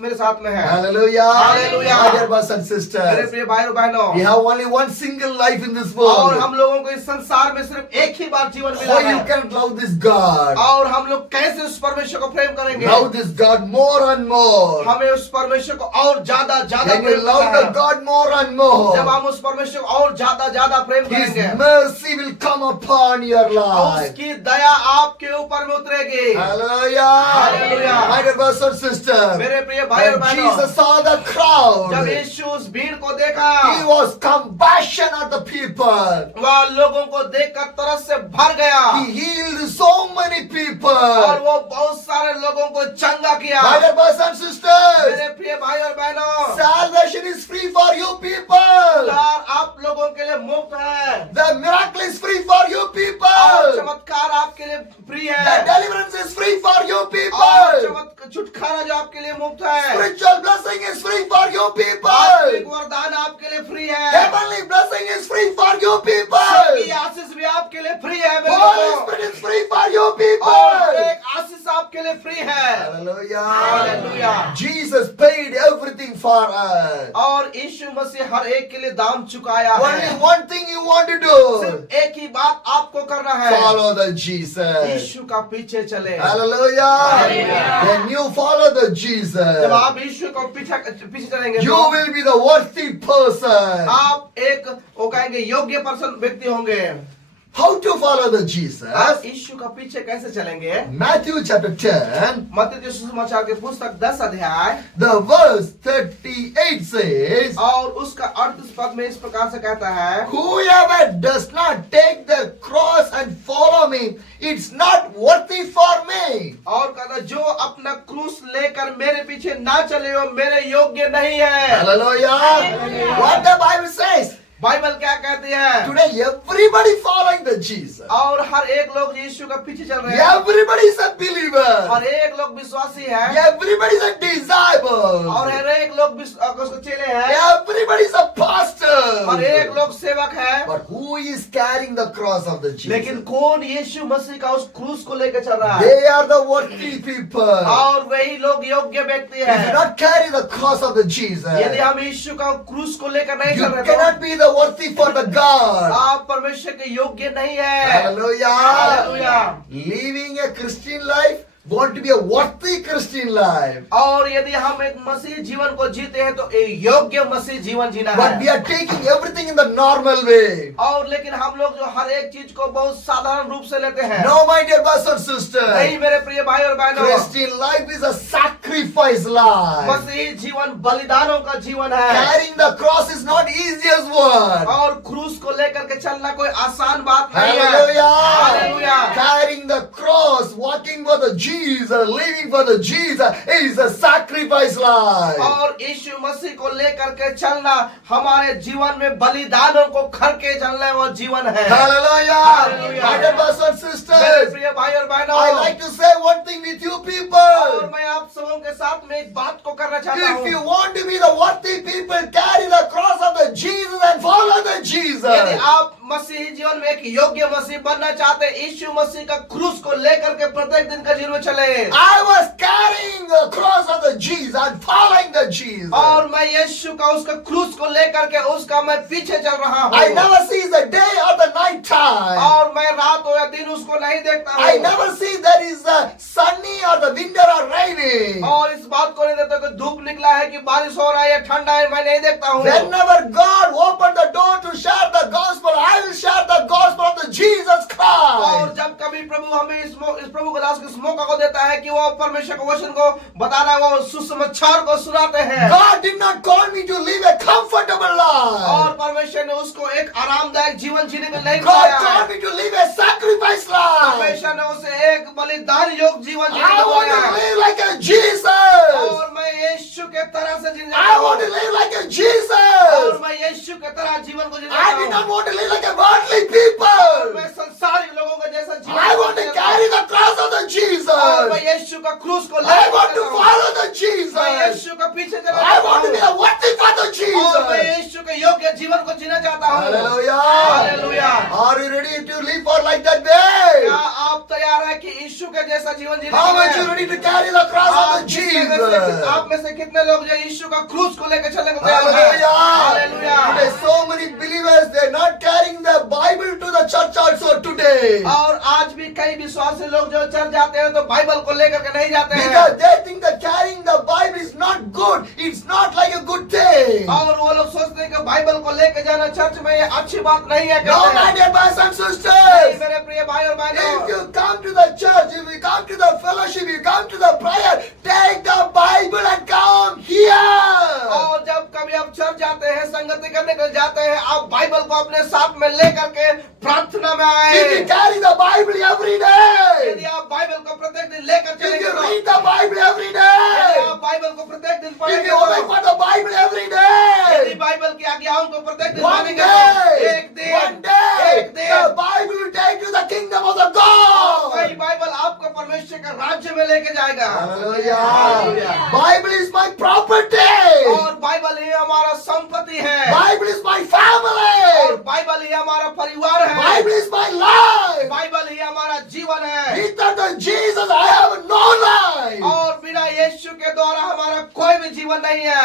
मेरे साथ में है। Hallelujah. Hallelujah. My dear brothers and मेरे sisters, प्रिय भाई और बहनों, we have only one single life in this और world. हम लोगों को इस संसार में सिर्फ एक ही बार जीवन मिला How you है, can love this God? और हम लोग कैसे उस परमेश्वर को प्रेम करेंगे? Love this God more and more. हमें उस परमेश्वर को और ज्यादा ज्यादा When you प्रेम love करना the है। God more and जब more, हम उस परमेश्वर को और ज्यादा ज्यादा प्रेम His करेंगे, mercy will come upon your और life. उसकी दया आपके ऊपर में उतरेगी। Hallelujah. Hallelujah. My dear brothers and sisters, मेरे प्रिय भाई और when बहनों, Jesus saw the जब crowd, यीशु उस भीड़ को देखा, He was compassion of the people. वह लोगों को देखकर तरस से भर गया, He healed so many और people. वो बहुत सारे लोगों को चंगा किया। My dear brothers and sisters, मेरे प्रिय भाई और बहनों, salvation is free for you people. उद्धार आप लोगों के लिए मुफ्त है, The miracle is free for you और people. चमत्कार आपके लिए फ्री The है, deliverance is free for you और people. छुटकारा जो आपके लिए मुफ्त है, Spiritual blessing is free for you आत्मिक people. वरदान आपके लिए फ्री है, Heavenly blessing is free for you स्वर्गीय people. आशीष भी आपके लिए फ्री है मेरे Holy लोगों, Spirit is free for you और people. एक आशीष आपके लिए फ्री है। Hallelujah. Hallelujah. Jesus paid everything for us. और यीशु मसीह हर एक के लिए दाम चुकाया Only है। one thing you want to do. सिर्फ एक ही बात आपको करना है, Follow the Jesus. यीशु का पीछे चले। Hallelujah. Hallelujah. When you follow the जब Jesus, आप यीशु को पीछे चलेंगे you तो will be the worthy person. आप एक वो कहेंगे योग्य पर्सन व्यक्ति होंगे। How to follow the Jesus? आप यीशु का पीछे कैसे चलेंगे? Matthew chapter 10, मत्ती सुसमाचार के पुस्तक 10 अध्याय the verse 38 says, और उसका 38 पद में इस प्रकार से कहता है, whoever does not take the cross and follow me, it's not worthy for me. और कहता जो अपना क्रूस लेकर मेरे पीछे ना चले वो मेरे योग्य नहीं है। Hallelujah. What the Bible says? Bible क्या कहती है? Today everybody following the Jesus. और हर एक लोग यीशु का पीछे चल रहे हैं, Everybody is a believer. हर एक लोग विश्वासी है, Everybody is a disciple. और हर एक लोग उसको चेले हैं, Everybody is a her pastor. एक लोग सेवक है। But who is carrying the cross of the Jesus? लेकिन कौन यीशु मसीह का उस क्रूस को लेकर चल रहा है? They are the worthy people. और वही लोग योग्य व्यक्ति If you है। not carry the cross of the Jesus, यदि हम यीशु का क्रूस को लेकर नहीं you चल रहे cannot तो be the worthy for the God. आप परमेश्वर के योग्य नहीं है। Hallelujah. Hallelujah. Living a Christian life, want to be a worthy Christian life. और यदि हम एक मसीह जीवन को जीते हैं तो एक योग्य मसीह जीवन जीना But we है। are taking everything in the normal way. और लेकिन हम लोग जो हर एक चीज को बहुत साधारण रूप से लेते हैं। No, my dear brothers and sisters. नहीं मेरे प्रिय भाई और बहनों, Christian life is a sacrifice life. मसीह जीवन बलिदानों का जीवन है, Carrying the cross is not easiest one. और क्रूस को लेकर के चलना कोई आसान बात नहीं है। Hallelujah. Hallelujah. Carrying the cross, walking for the Jesus, living for the Jesus is a sacrifice life. और यीशु मसीह को लेकर के चलना हमारे जीवन में बलिदानों को खर के चलने वो जीवन है। Hallelujah. Hallelujah. My dear brothers and मेरे sisters, प्रिय भाई और बहनों, I like to say one thing with you और people. मैं आप सबों के साथ में एक बात को करना चाहता If you हूँ। want to be the worthy people, carry the cross of the Jesus and follow the यदि Jesus. आप मसीही जीवन में एक योग्य मसीह बनना चाहते हैं, यीशु मसीह का क्रूस को लेकर के प्रत्येक दिन का जीवन चले। I was carrying the cross of the Jesus and following the Jesus. और मैं यीशु का उसका क्रूस को लेकर के उसका मैं पीछे चल रहा I हूँ। never see the day or the night time. और मैं रात हो या दिन उसको नहीं देखता I हूँ। never see there is the sunny or the winter or raining. और इस बात को नहीं देखता कि धूप निकला है कि बारिश हो रहा है या ठंडा है, मैं नहीं देखता हूँ। Whenever God opened the door to share the gospel, I will share the gospel of the Jesus और Christ. जब कभी प्रभु हमें इस प्रभु के दास को इस मौका को देता है कि वो परमेश्वर के वचन को बताना, वो सुसमाचार को सुनाते हैं। God did not call me to live a comfortable और life. परमेश्वर ने उसको एक आरामदायक जीवन जीने को नहीं God बुलाया है। called me to live a sacrifice life. परमेश्वर ने उसे एक बलिदान योग जीवन जीने I को want बुलाया to है। live like a Jesus. और मैं यीशु के तरह से जीना I चाहता want to हूँ। live like a और Jesus. मैं यीशु के तरह जीवन को जीना I चाहता did not हूँ। want to live like a worldly और मैं people. संसारिक लोगों का जैसा जीवन I want to Jeena carry चाहता the cross of the हूँ। और मैं Jesus. पीछे चला I जाता want to be हूँ a worthy for the और मैं Jesus. यीशु के योग्य जीवन को जीना चाहता हूँ Hallelujah. Hallelujah Are you ready to live for like that way? क्या आप तैयार हैं कि यीशु के जैसा जीवन जीने How के much you लिए ready to carry the cross of the Jesus? आप में से कितने लोग जो यीशु का क्रूस को लेकर चलने को तैयार हैं Hallelujah. Hallelujah Today so many believers, they're not carrying the Bible to the church also today. और आज भी कई विश्वासी लोग जो चर्च जाते हैं तो बाइबल को लेकर के नहीं जाते हैं Because they think that carrying the Bible is not good. It's not like a good thing. और वो लोग सोचते हैं कि बाइबल को लेकर जाना चर्च में ये अच्छी बात नहीं है No, कहते my हैं। dear brothers and नहीं, sisters. मेरे प्रिय भाई और If बहनों you come to the church, if you come to the fellowship, you come to the prayer, take the Bible and come here. और जब कभी आप चर्च जाते हैं संगति करने के लिए जाते हैं आप बाइबल को अपने साथ में लेकर के प्रार्थना में आए If you carry the Bible every यदि day, आप बाइबल को प्रत्येक दिन लेकर if चलेंगे you तो read the Bible every यदि day, आप बाइबल को प्रत्येक दिन if पढ़ेंगे you obey तो for the Bible every यदि day, बाइबल की आज्ञाओं को प्रत्येक दिन one मानेंगे तो day, एक one दिन day, the Bible will take you to the kingdom of the वही God. बाइबल आपको परमेश्वर का राज्य में लेके जाएगा Hallelujah. Bible is my property. और बाइबल ही हमारा संपत्ति है Bible is my और family. बाइबल ही हमारा परिवार है Bible is my life. Bible ही हमारा जीवन है Without the Jesus, I have no life. और बिना यीशु के द्वारा हमारा कोई भी जीवन नहीं है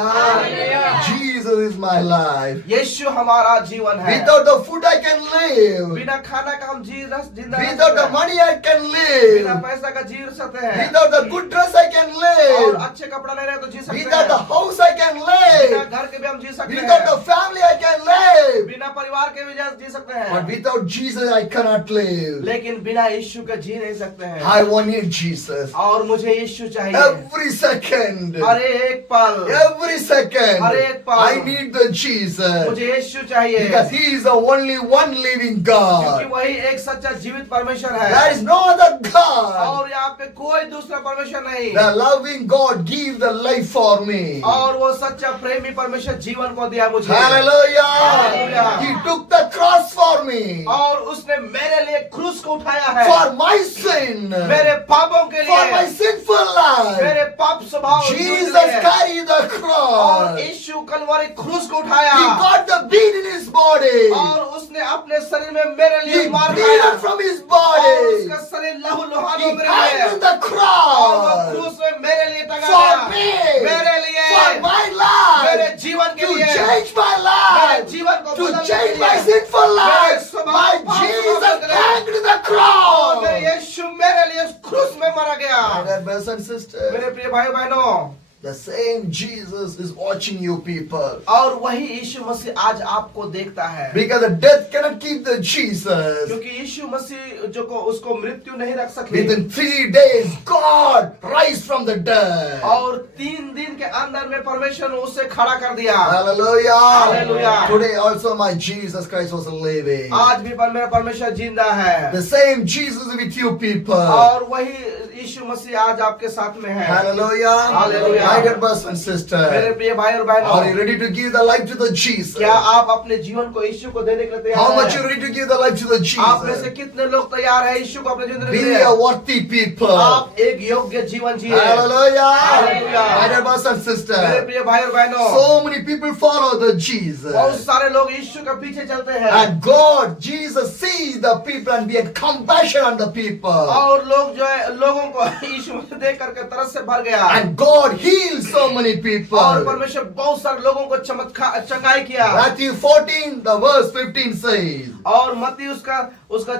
Hallelujah. Jesus is my life. यीशु हमारा जीवन है Without the food, I can live. बिना खाना का हम जिंदा रह Without the सकते हैं। money, I can बिना live. पैसा का जी सकते हैं Without the good dress, I can और live. अच्छे कपड़ा नहीं रहे तो जी सकते Without the हैं house, I can बिना live. घर के भी हम जी सकते Without हैं the family, I can live. बिना परिवार के भी जी सकते But हैं without Jesus, I cannot live. लेकिन बिना यीशु के जी नहीं सकते हैं I want you, Jesus. और मुझे यीशु चाहिए Every second. अरे एक पल Every second. हर एक पल। I need the Jesus. मुझे यीशु चाहिए Because He is the only one living क्योंकि God. वही एक सच्चा जीवित परमेश्वर है There is no other God. और यहाँ पे कोई दूसरा परमेश्वर नहीं The loving God give the life for me. और वो सच्चा प्रेमी परमेश्वर जीवन को दिया मुझे Hallelujah. Hallelujah. He took the cross for me. और उसने मेरे लिए क्रूस को उठाया है For my sin. मेरे पापों के For my लिए sinful life. मेरे पाप स्वभाव के Jesus लिए। carried the और cross. यीशु कलवरी क्रूस को उठाया He got the beat in his body. और उसने अपने शरीर में मेरे लिए He मार खाया bleeded from his और body. उसका शरीर लहू लुहान He हो मेरे लिए hanged on the और वो cross. क्रूस में मेरे लिए टंगा For गया me. मेरे लिए For my मेरे life. जीवन के To लिए change my मेरे life. जीवन को To बदलने के change my लिए sinful life. मेरे स्वभाव My पाप Jesus स्वभाव के लिए। hanged the और मेरे cross. यीशु मेरे लिए क्रूस में मारा गया My dear brothers and sisters, मेरे प्रिय भाई बहनों the same Jesus is watching you people. और वही यीशु मसीह आज आपको देखता है Because the death cannot keep the Jesus. क्योंकि यीशु मसीह जो को उसको मृत्यु नहीं रख सके Within 3 days, God rise from the dead. और 3 दिन के अंदर में परमेश्वर ने उसे खड़ा कर दिया Hallelujah. Hallelujah. Today also my Jesus Christ was living. आज भी मेरा परमेश्वर जिंदा है The same Jesus with you people. और वही यीशु मसीह आज आपके साथ में है Hallelujah. Hallelujah. My dear brothers and मेरे sisters, प्रिय भाई और are you बहनों ready to give the life to the Jesus? क्या आप अपने जीवन को यीशु को देने के लिए How तैयार much you हैं ready to give the life to the आप में से Jesus? कितने लोग तैयार हैं यीशु को अपने जीवन Be देने के a लिए worthy people. आप एक योग्य जीवन जिए Hallelujah. Hallelujah. My dear brothers and मेरे sisters, प्रिय भाई और बहनों so many people follow the बहुत Jesus. सारे लोग यीशु के पीछे चलते हैं And God, Jesus sees the people and be a compassion on the people. और लोग जो है लोगों को यीशु में देख करके तरस से भर गया And God heals so many और people. परमेश्वर बहुत सारे लोगों को चंगाई किया Matthew 14, the verse 15 says, और मत्ती उसका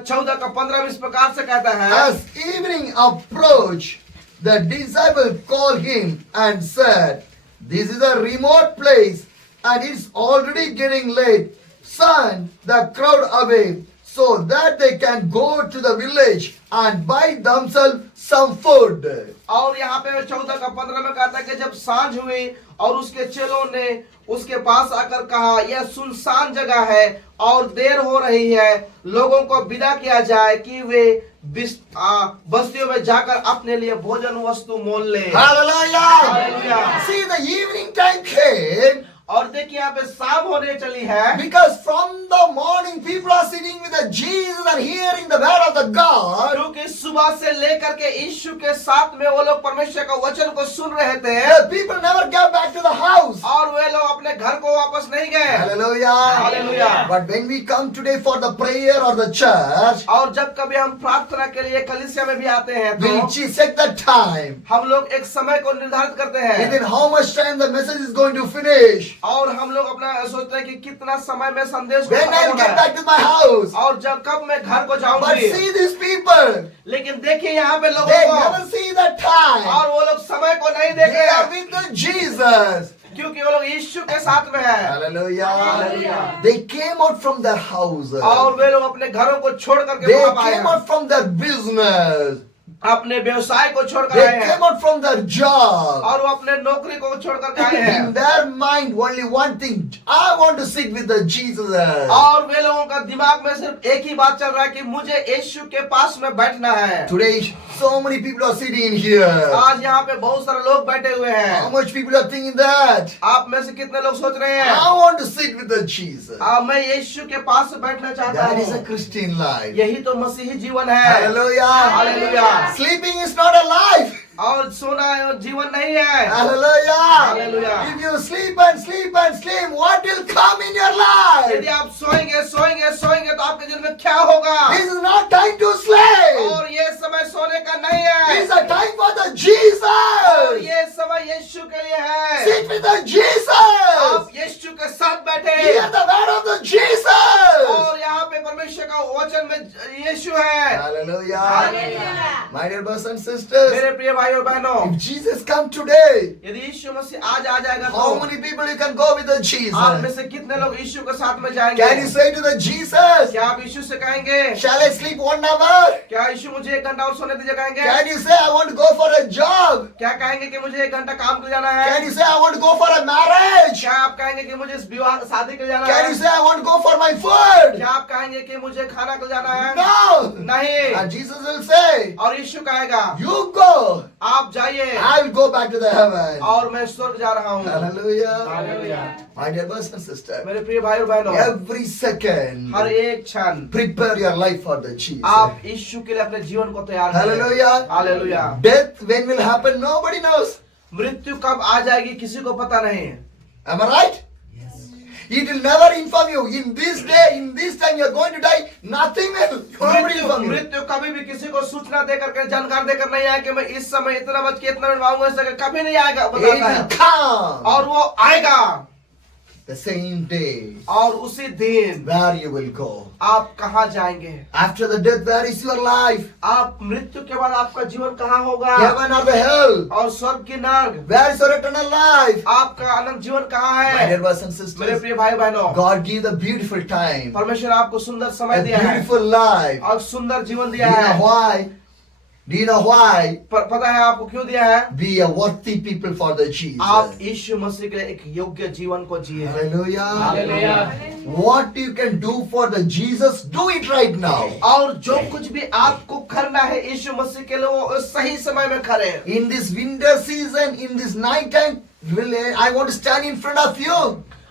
14 का 15 इस प्रकार से कहता है as evening approached, the disciple called him and said, this is a remote place and it's already getting late. Send the crowd away so that they can go to the village and buy themselves some food. और यहाँ पे 14 का 15 में कहता है कि जब सांझ हुई और उसके चेलों ने उसके पास आकर कहा यह सुनसान जगह है और देर हो रही है लोगों को विदा किया जाए कि वे बस्तियों में जाकर अपने लिए भोजन वस्तु मोल ले Hallelujah! Hallelujah. See, the evening time came और देखिए यहाँ पे शाम होने चली है, Because from the morning people are sitting with the Jesus and hearing the word of the God. क्योंकि सुबह से लेकर के यीशु के साथ में वो लोग परमेश्वर का वचन को सुन रहे थे, The people never get back to the house. और वे लोग अपने घर को वापस नहीं गए। Hallelujah. Hallelujah. But when we come today for the prayer or the church, और जब कभी हम प्रार्थना के लिए कलीसिया में भी आते हैं तो we'll check the time. हम लोग एक समय को निर्धारित करते हैं, Within how much time the message is going to finish. और हम लोग अपना सोचते हैं कि कितना समय में संदेश को When खत्म I'll होना get है, back to my house. और जब कब मैं घर को But जाऊंगी। see these people. लेकिन देखिए यहाँ पे They लोगों को, never see the time. और वो लोग समय को नहीं They देखे, are with the Jesus. क्योंकि वो लोग यीशु के साथ में है। Hallelujah. Hallelujah. They came out from their house. और वे लोग अपने घरों को छोड़ करके They वहां आए came हैं, out from their business. अपने व्यवसाय को छोड़ कर They आए हैं, came out from their job. और वो अपने नौकरी को छोड़ करके आए In हैं, their mind, only one thing. I want to sit with the Jesus. और वे लोगों का दिमाग में सिर्फ एक ही बात चल रहा है कि मुझे यीशु के पास में बैठना है। Today, so many people are sitting here. आज यहाँ पे बहुत सारे लोग बैठे हुए How हैं, much people are thinking that? आप में से कितने लोग सोच रहे हैं I want to sit with the Jesus. मैं यीशु के पास बैठना चाहता That is a हूँ। Christian life. यही तो मसीही जीवन है। Hallelujah. Hallelujah. Sleeping is not a life. और सोना जीवन नहीं है। Hallelujah. Hallelujah. If you sleep and sleep and sleep, what will come in your life? यदि आप सोएंगे सोएंगे सोएंगे तो आपके जीवन में क्या होगा? This is not time to sleep. और ये समय सोने का नहीं है, This is a time for the और Jesus. ये समय यीशु के लिए है। Sit with the आप Jesus. यीशु के साथ बैठे, Hear the word of the Jesus. और यहाँ पे परमेश्वर का वचन में यीशु है। Hallelujah. Hallelujah. My dear brothers and sisters, मेरे प्रिय भाई और बहनों, if Jesus come today, यदि यीशु मसीह आज आ जाएगा how तो many people you can go with the आप में Jesus? से कितने लोग यीशु के साथ में जाएंगे? Can you say to the Jesus, क्या आप यीशु से कहेंगे, shall I sleep 1 hour? क्या यीशु मुझे 1 घंटा और सोने दीजिए कहेंगे? Can you say I want to go for a job? क्या कहेंगे कि मुझे 1 घंटा काम के लिए जाना है? Can you say I want to go for a marriage? क्या आप कहेंगे कि मुझे इस विवाह शादी के लिए जाना Can है? you say I want to go for my food? क्या आप कहेंगे कि मुझे खाना के लिए जाना है? No. नहीं। And Jesus will say, और यीशु कहेगा, you go. आप जाइए I will go back to the heaven. और मैं स्वर्ग जा रहा हूँ। Hallelujah. Hallelujah. My dear brothers and sisters, मेरे प्रिय भाई और बहनों, every second, हर एक क्षण prepare your life for the Jesus. आप यीशु के लिए अपने जीवन को तैयार करें। Hallelujah. Hallelujah. Death when will happen, nobody knows. मृत्यु कब आ जाएगी किसी को पता नहीं। Am I right? It will never inform you. In this day, in this time, you are going to die. Nothing will. Nobody inform you. मृत्यु कभी भी किसी को सूचना दे करके जानकारी देकर नहीं आया कि मैं इस समय इतना बज के इतना मिनट में आऊंगा, ऐसा कभी नहीं आएगा, It बताता will है। come और वो आएगा the same day. और उसी दिन Where you will go. आप कहाँ जाएंगे? After the death, where is your life? आप मृत्यु के बाद आपका जीवन कहाँ होगा? Heaven or the hell? और स्वर्ग की नर्क? Where is your eternal life? आपका अनंत जीवन कहाँ My dear है? brothers and मेरे sisters, प्रिय भाई बहनों, God give the beautiful time, परमेश्वर आपको सुंदर a समय दिया है beautiful life. और सुंदर जीवन Do दिया you know है। why? Do you know why? पता है आपको क्यों दिया है? Be a worthy people for the Jesus. आप यीशु मसीह के लिए एक योग्य जीवन को जिए। Hallelujah. Hallelujah. What you can do for the Jesus, do it right now. और जो कुछ भी आपको करना है यीशु मसीह के लिए, वो सही समय में करें। In this winter season, in this night time, really, I want to stand in front of you.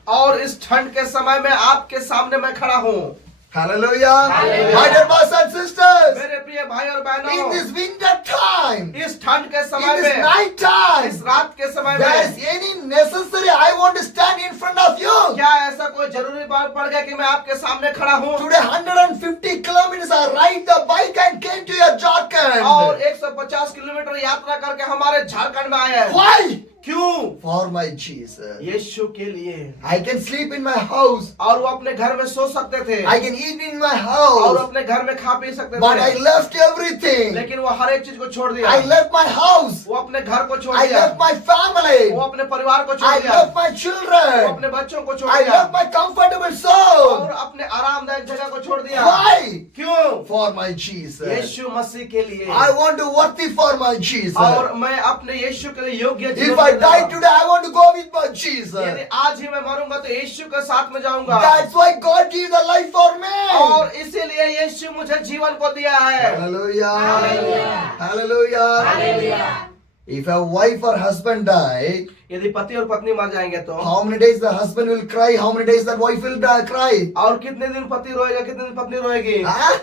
और इस ठंड के समय में आपके सामने मैं खड़ा हूँ। Hallelujah. Hallelujah. My dear brothers and sisters, मेरे प्रिय भाई और in बहनों, this winter time, इस ठंड के in समय this में, night time, इस रात के समय there में, is any necessary, I want to stand in front of you. क्या ऐसा कोई जरूरी बात पड़ गया कि मैं आपके सामने खड़ा हूँ? Today 150 kilometers I ride the bike and came to your और Jharkhand. 150 किलोमीटर यात्रा करके हमारे झारखंड में आए हैं। Why? क्यों? For my Jesus. यीशु के लिए। I can sleep in my house. और वो अपने घर में सो सकते थे, I can eat in my और house. अपने घर में खा पी सकते But I थे, left everything. लेकिन वो हर एक चीज को छोड़ दिया। I left my house. वो अपने घर को छोड़ I दिया, left my family. वो अपने परिवार को छोड़ I दिया, left my वो children. अपने बच्चों को छोड़ I दिया, left my comfortable और soul. अपने आरामदायक जगह को छोड़ दिया। Why? क्यों? For my Jesus. यीशु मसीह के लिए। I want to worthy for my Jesus. और मैं अपने यीशु के लिए योग्य If जीवन I जीना die चाहता हूं। today, I want to go with my Jesus. यदि आज ही मैं मरूंगा तो यीशु के साथ में जाऊंगा। That's why God gave the life for me. और इसीलिए यीशु मुझे जीवन को दिया है। Hallelujah. Hallelujah. Hallelujah. Hallelujah. If a wife or husband die, यदि पति और पत्नी मर जाएंगे तो how many days the husband will cry, how many days that wife will cry? और कितने दिन पति रोएगा, कितने दिन पत्नी रोएगी? Huh?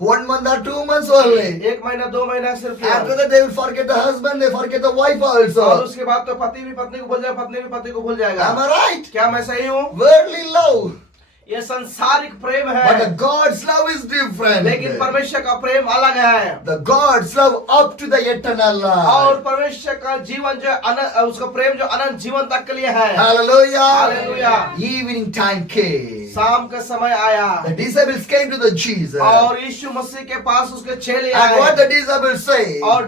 1 month or 2 months only. एक महीना 2 महीना सिर्फ After that they will forget the husband, they forget the wife और also. उसके बाद तो पति भी पत्नी को भूल जाएगा, पत्नी भी पति को भूल जाएगा। Am I right? क्या मैं सही हूँ? Worldly love. ये संसारिक प्रेम But the है, God's love is different. लेकिन परमेश्वर का प्रेम अलग है। The God's love up to the eternal और life. परमेश्वर का जीवन जो उसका प्रेम जो अनंत जीवन तक के लिए है। Hallelujah. Hallelujah. Evening time came. शाम का समय आया The disciples came to the Jesus. और यीशु मसीह के पास उसके चेले And what the आए disciples say? और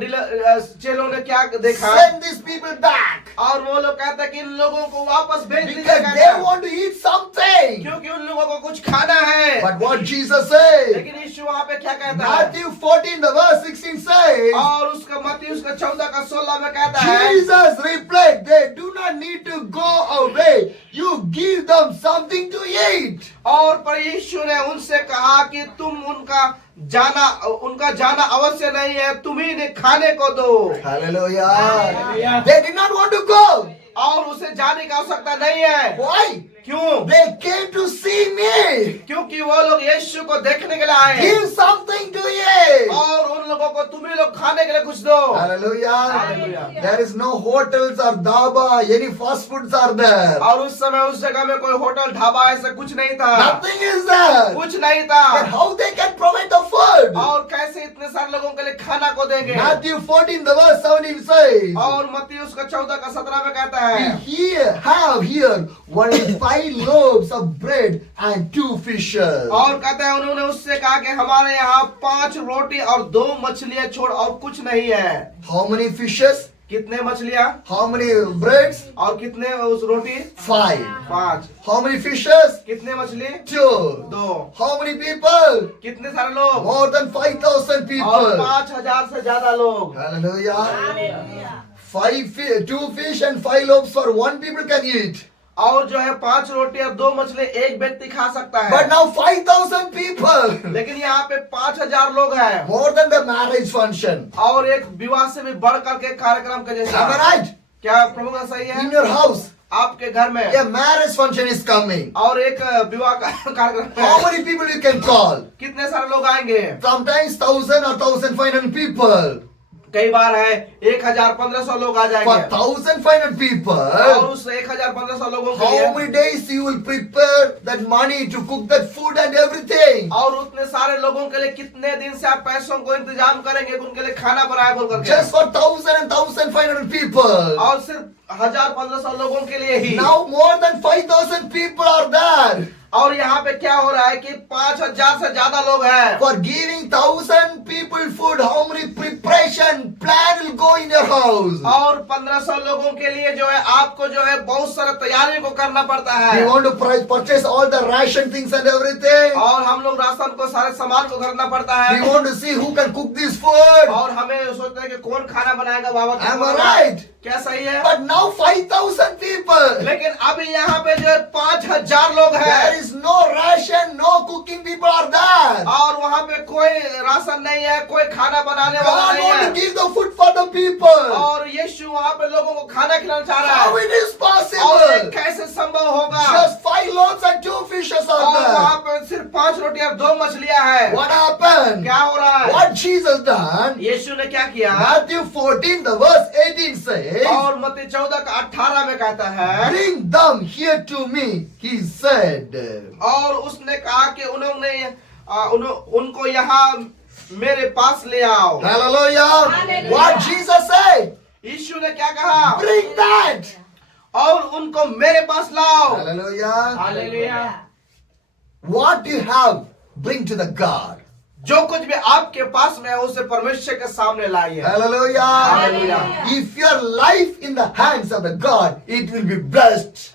चेलों ने क्या देखा Send these people back. और वो लोग कहते हैं कि इन लोगों को वापस भेज Because दीजिएगा, they want to eat something. क्योंकि उन लोगों को कुछ खाना है। But what Jesus said? लेकिन यीशु वहाँ पे क्या कहता है? Matthew 14, the verse 16 says, और उसका मत्ती उसका 14 का 16 में कहता है, Jesus replied, they do not need to go away. You give them something to eat. और पर यीशु ने उनसे कहा कि तुम उनका जाना अवश्य नहीं है, तुम ही ने खाने को दो। Hallelujah. Hallelujah. They did not want to go. और उसे जाने की आवश्यकता नहीं है। Why? क्यों? They came to see me. क्योंकि वो लोग यीशु को देखने के लिए आए हैं। Give something to eat. और उन लोगों को तुम ही लोग खाने के लिए कुछ दो। Hallelujah. Hallelujah. There is no hotels or dhaba, any fast foods are there. और उस समय उस जगह में कोई होटल ढाबा ऐसा कुछ नहीं था, Nothing is there. कुछ नहीं था। Then how they can provide the food? और कैसे इतने सारे लोगों के लिए खाना को देंगे? Matthew 14, the verse 17 says, और मत्ती उसका 14 का 17 में कहता है, we have here only 5 loaves of bread and 2 fishes. और कहता है उन्होंने उससे कहा कि हमारे यहाँ 5 रोटी और 2 मछलियाँ छोड़ और कुछ नहीं है। How many fishes? कितने मछलियाँ How many breads? और कितने उस रोटी? 5. 5। How many fishes? कितने मछली? 2. 2। How many people? कितने सारे लोग? More than 5,000 और people. 5,000 से ज्यादा लोग। Hallelujah. 2 fish and 5 loaves for 1 people can eat. और जो है 5 रोटी और 2 मछली एक व्यक्ति खा सकता है। But now 5,000 people. लेकिन यहाँ पे 5,000 लोग हैं। More than the marriage function. और एक विवाह से भी बढ़ करके कार्यक्रम के जैसा। Am I right? क्या प्रभु का सही है? In your house, आपके घर में a marriage function is coming. और एक विवाह का कार्यक्रम How है। many people you can call? कितने सारे लोग आएंगे? Sometimes 1,000 or 1,500 people. कई बार है 1,000-1,500 लोग आ For जाएंगे। 1,500 और people, उस 1,000-1,500 लोगों के how लिए many days you will prepare that money to cook that food and everything? और उतने सारे लोगों के लिए कितने दिन से आप पैसों को इंतजाम करेंगे उनके लिए खाना बनाए बोल करके? Just for 1,000 and 1,500 people. और सिर्फ 1,000-1,500 लोगों के लिए ही। Now more than 5,000 people are there. और यहाँ पे क्या हो रहा है कि 5,000 से ज्यादा लोग हैं। For giving 1,000 people food, how many preparation plan will go in your house? और 1,500 लोगों के लिए जो है आपको जो है बहुत सारा तैयारी को करना पड़ता है। We want to purchase all the ration things and everything. और हम लोग राशन को सारे सामान को खरीदना पड़ता है। We want to see who can cook this food. और हमें सोचते हैं कि कौन खाना बनाएगा बाबा। Am I right? क्या सही है? But now 5,000 people. लेकिन अभी यहाँ पे जो है 5,000 लोग There हैं is no ration, no cooking people are there. और वहाँ पे कोई राशन नहीं है, कोई खाना बनाने वाला God नहीं want to है। give the food for the people. और यीशु वहाँ पे लोगों को खाना खिलाना चाह रहा How है। it is और ये possible? कैसे संभव होगा? Just 5 loaves and 2 fishes और are वहाँ there. पे सिर्फ 5 रोटी और 2 मछलियाँ हैं। What happened? क्या हो रहा है? What Jesus done? यीशु ने क्या किया? Matthew 14, the verse 18 says, और मत्ती 14 का 18 में कहता है, bring them here to me, he said. और उसने कहा कि उनको यहाँ मेरे पास ले आओ। Hallelujah. Hallelujah. What Jesus said? यीशु ने क्या कहा? Bring that. और उनको मेरे पास लाओ। Hallelujah. Hallelujah. What do you have? Bring to the God. जो कुछ भी आपके पास में है उसे परमेश्वर के सामने लाइए। Hallelujah. Hallelujah. If your life in the hands of the God, it will be blessed.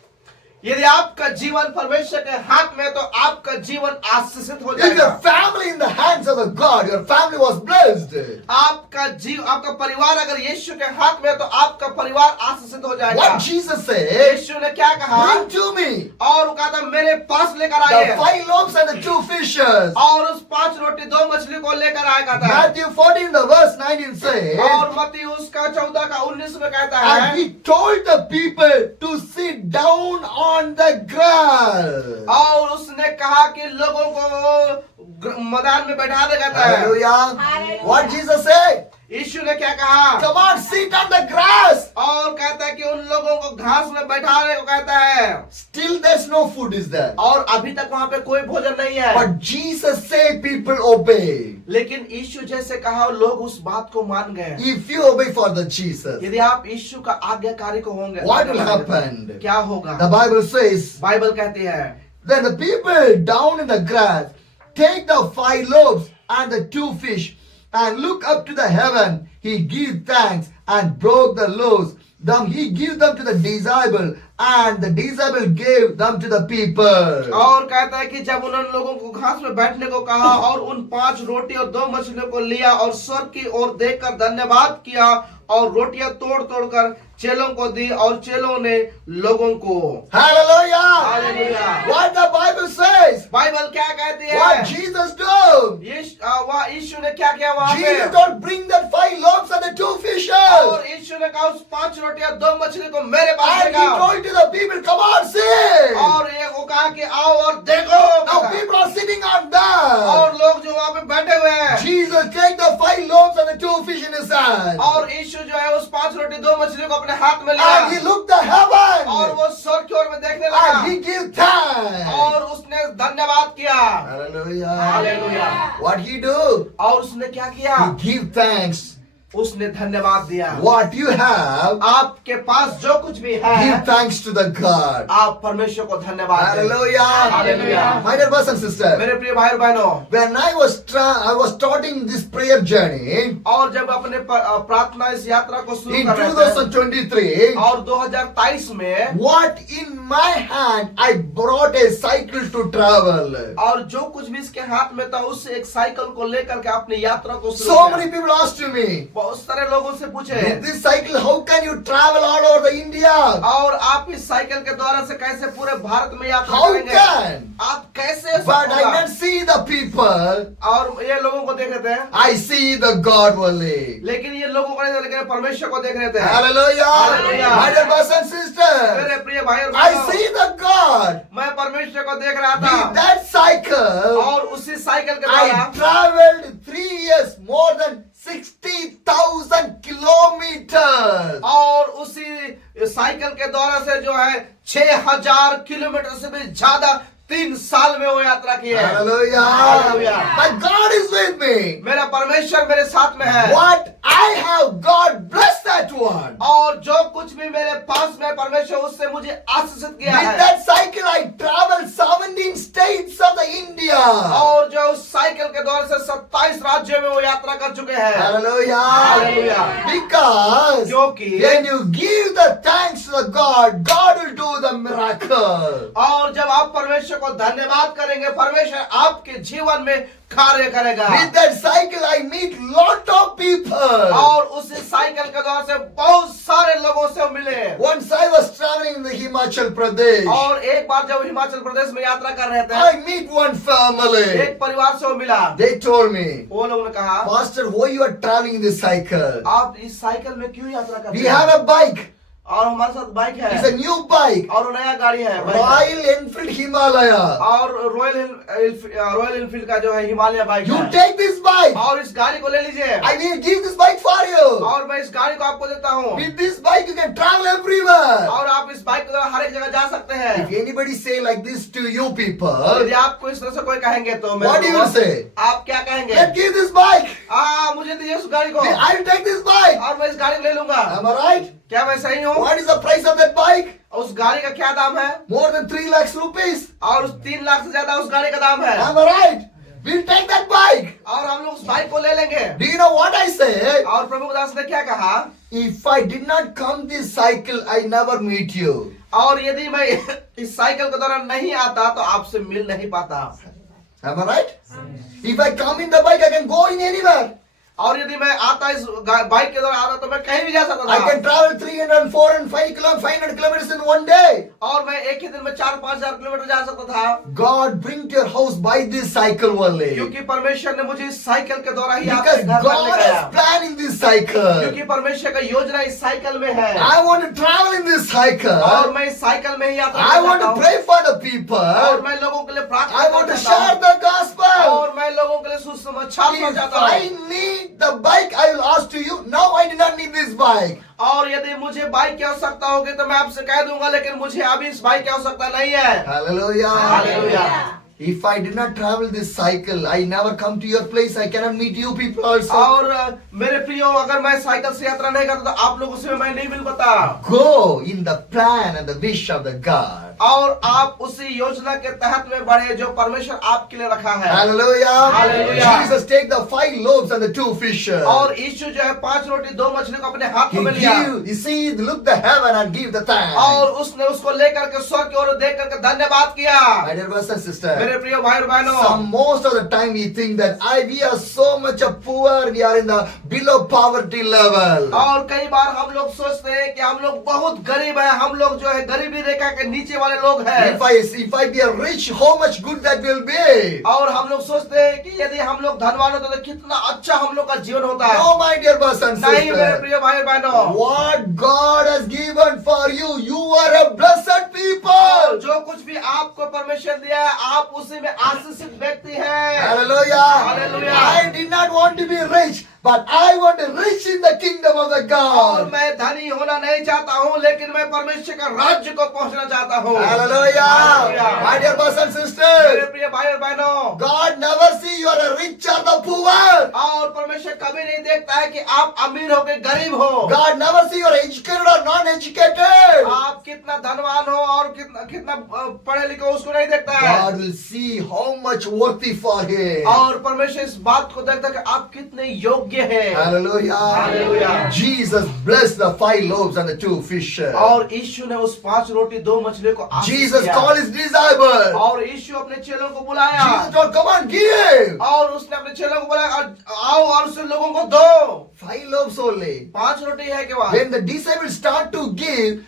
यदि आपका जीवन परमेश्वर के हाथ में है तो आपका जीवन आशीषित हो If जाएगा। your family in the hands of the God, your family was blessed. आपका परिवार अगर यीशु के हाथ में है तो आपका परिवार आशीषित हो जाएगा। What Jesus said, यीशु ने क्या कहा? bring to me और वो कहा था मेरे पास लेकर the आइए। 5 loaves and the 2 fishes. और उस 5 रोटी 2 मछली को लेकर आएगा था। Matthew 14 the verse 19 says, और मत्ती उसका 14 का 19 में कहता है, and he told the people to sit down on the grass. और उसने कहा कि लोगों को मैदान में बैठा देगा था। Hallelujah. What Jesus said? यीशु ने क्या कहा? Come on, sit on the grass. और कहता है कि उन लोगों को घास में बैठाने को कहता है। Still there's no food is there. और अभी तक वहां पे कोई भोजन नहीं है। But Jesus said people obey. लेकिन यीशु जैसे कहा लोग उस बात को मान गए। If you obey for the Jesus, यदि आप यीशु का आज्ञाकारी को होंगे, what will happen? क्या होगा? The Bible says, बाइबल कहती है, then the people down in the grass take the 5 loaves and the 2 fish and look up to the heaven. He gave thanks and broke the loaves. Then he gave them to the disciple and the disciple gave them to the people. और कहता है कि जब उन्होंने लोगों को घास में बैठने को कहा और उन 5 रोटी और 2 मछलियों को लिया और स्वर्ग की ओर देखकर धन्यवाद किया और रोटियां तोड़ तोड़ कर चेलों को दी और चेलों ने लोगों को। Hallelujah! Hallelujah! What the Bible says? Bible क्या कहती है? What Jesus do? यीशु ने क्या किया वहाँ पे? Jesus don't bring that 5 loaves and the 2 fishes. और यीशु ने कहा उस 5 रोटियां 2 मछली को मेरे पास And he लेकर आओ। told to the people, come on, sit. और ये वो कहा कि आओ और देखो। Now people are sitting on that. और लोग जो वहाँ पे बैठे हुए हैं। Jesus take the 5 loaves and the 2 fish in his hand. और यीशु जो है उस 5 रोटी 2 मछली को अपने हाथ में लिया। And he looked the heaven. और वो स्वर्ग की ओर में देखने लगा। And he gave thanks. और उसने धन्यवाद किया। Hallelujah. Hallelujah. What he do? और उसने क्या किया? He give thanks. उसने धन्यवाद दिया। What you have, आपके पास जो कुछ भी है, give thanks to the God. आप परमेश्वर को धन्यवाद दें। Hallelujah. Hallelujah. My dear brothers and sisters, मेरे प्रिय भाई और बहनों, when I was starting this prayer journey और जब अपने प्रार्थना इस यात्रा को शुरू in कर रहे थे 2023, और 2023 में, what in my hand I brought a cycle to travel. और जो कुछ भी इसके हाथ में था उससे एक साइकिल को लेकर के अपनी यात्रा को शुरू So किया। many people asked to me, बहुत सारे लोगों से पूछे, with this cycle how can you travel all over the India? और आप इस साइकिल के द्वारा से कैसे पूरे भारत में यात्रा How करेंगे? can? आप कैसे? But I didn't see the people. और ये लोगों को देख रहे थे, I see the God only. लेकिन ये लोगों को नहीं देख रहे थे, परमेश्वर को देख रहे थे। Hallelujah. Hallelujah. My dear brothers and sisters, मेरे प्रिय भाई और I बहनों, see the God. मैं परमेश्वर को देख रहा With था that cycle, और उसी साइकिल के द्वारा I traveled 3 years more than 60,000 kilometers. और उसी साइकिल के द्वारा से जो है 6000 किलोमीटर से भी ज्यादा 3 साल में वो यात्रा की है। Hallelujah. Hallelujah. My God is with me. मेरा परमेश्वर मेरे साथ में है। What I have, God bless that one. और जो कुछ भी मेरे पास में परमेश्वर उससे मुझे आशीषित किया With है। that cycle, I traveled 17 states of the India. और जो उस साइकिल के द्वारा से 27 राज्यों में वो यात्रा कर चुके हैं। Hallelujah. Hallelujah. Because क्योंकि when you give the thanks to the God, God will do the miracle. और जब आप परमेश्वर को धन्यवाद करेंगे, परमेश्वर आपके जीवन में कार्य करेगा। With that cycle, I meet lot of people. और उसी साइकिल के द्वारा से बहुत सारे लोगों से मिले। Once I was traveling in the Himachal Pradesh, और एक बार जब हिमाचल प्रदेश में यात्रा कर रहे थे, I meet one family. एक परिवार से वो मिला। They told me, वो लोगों ने कहा, Pastor, why you are traveling in this cycle? आप इस साइकिल में क्यों यात्रा कर We रहे have हैं? a bike. और हमारे साथ बाइक है। It's a new bike. और वो नया गाड़ी है, बाइक है। Royal Enfield Himalaya. और रॉयल एनफील्ड का जो है हिमालय बाइक You है। take this bike. और इस गाड़ी को ले लीजिए। I will give this bike for you. और मैं इस गाड़ी को आपको देता हूँ। With this bike, you can travel everywhere. और आप इस बाइक के द्वारा हर एक जगह जा सकते हैं। If anybody say like this to you people, यदि आपको इस तरह से कोई कहेंगे तो मैं what do you will say? आप क्या कहेंगे? Let's give this bike. मुझे दीजिए उस गाड़ी को। I will take this bike. और मैं इस गाड़ी को ले लूंगा। Am I right? क्या मैं सही हूँ? What is the price of that bike? उस गाड़ी का क्या दाम है? More than 3 lakhs rupees. और उस 3 लाख से ज्यादा उस गाड़ी का दाम है। Am I right? We'll take that bike. और हम लोग उस बाइक को ले लेंगे। Do you know what I said? और प्रभु दास ने क्या कहा? If I did not come this cycle, I never meet you. और यदि मैं इस साइकिल के दौरान नहीं आता तो आपसे मिल नहीं पाता। Am I right? If I come in the bike, I can go in anywhere. और यदि मैं आता इस बाइक के द्वारा आता तो मैं कहीं भी जा सकता I था। can travel 300, 400, and 500 kilometers in one day. और मैं एक ही दिन में 4-5 हजार किलोमीटर जा सकता था। God bring to your house by this cycle only. क्योंकि परमेश्वर ने मुझे इस साइकिल के द्वारा ही Because आपके घर तक God लेकर is आया। planning this cycle. क्योंकि परमेश्वर का योजना इस साइकिल में है। I want to travel in this cycle. और मैं इस साइकिल में ही यात्रा I करना want चाहता to हूँ। pray for the और people. मैं लोगों के लिए प्रार्थना I want करना to चाहता share हूँ। the gospel. और मैं लोगों के लिए सुसमाचार If पहुंचाता हूँ। I need the bike, I will ask to you. Now I do not need this bike. और यदि मुझे बाइक की आवश्यकता होगी तो मैं आपसे कह दूंगा, लेकिन मुझे अभी इस बाइक की आवश्यकता नहीं है। Hallelujah. Hallelujah. If I did not travel this cycle, I never come to your place. I cannot meet you people also. और मेरे प्रियो, अगर मैं साइकिल से यात्रा नहीं करता तो आप लोगों से मैं नहीं मिल पाता। Go in the plan and the wish of the God. और आप उसी योजना के तहत में बढ़े जो परमेश्वर आपके लिए रखा है। Hallelujah. Hallelujah. Jesus take the 5 loaves and the 2 fishes. और यीशु जो है 5 रोटी 2 मछली को अपने हाथ He में लिया give, you see, look the heaven and give the thanks. और उसने उसको लेकर के स्वर्ग की ओर देख करके धन्यवाद किया। My dear brothers and sisters, मेरे प्रिय भाई और बहनों, most of the time we think that we are so much a poor, we are in the below poverty level. और कई बार हम लोग सोचते हैं कि हम लोग बहुत गरीब हैं, हम लोग जो है गरीबी रेखा के नीचे वाले लोग हैं। If I be a rich, how much good that will be. और हम लोग सोचते हैं कि यदि हम लोग धनवान होते तो कितना अच्छा हम लोग का जीवन होता है। No, my dear brothers and नहीं मेरे sisters. प्रिय भाई और बहनों, What God has given for you, you are a blessed और people. जो कुछ भी आपको परमेश्वर दिया है आप उसी में आशीषित व्यक्ति हैं। Hallelujah. Hallelujah. I did not want to be rich, but I want to rich in the kingdom of the और God. मैं धनी होना नहीं चाहता हूँ, लेकिन मैं परमेश्वर का राज्य को पहुंचना चाहता हूँ। Hallelujah. Hallelujah. My dear brothers and मेरे sisters, प्रिय भाई और बहनों, God never see you are a rich or the poor. और परमेश्वर कभी नहीं देखता है कि आप अमीर हो के गरीब हो। God never see you are educated or non-educated. आप कितना धनवान हो और कितना पढ़े लिखे हो उसको नहीं देखता है। God will see how much worthy for Him. और परमेश्वर इस बात को देखता है कि आप कितने योग्य हैं। Hallelujah. Hallelujah. Jesus blessed the 5 loaves and the 2 fishes. और यीशु ने उस 5 रोटी 2 मछली को आशीष Jesus दिया। called His disciples. और यीशु अपने चेलों को बुलाया Jesus told, come on, give. और उसने अपने चेलों को बुलाया, आओ और उसे लोगों को दो। 5 loaves only. 5 रोटी है के बाद When the disciples start to give,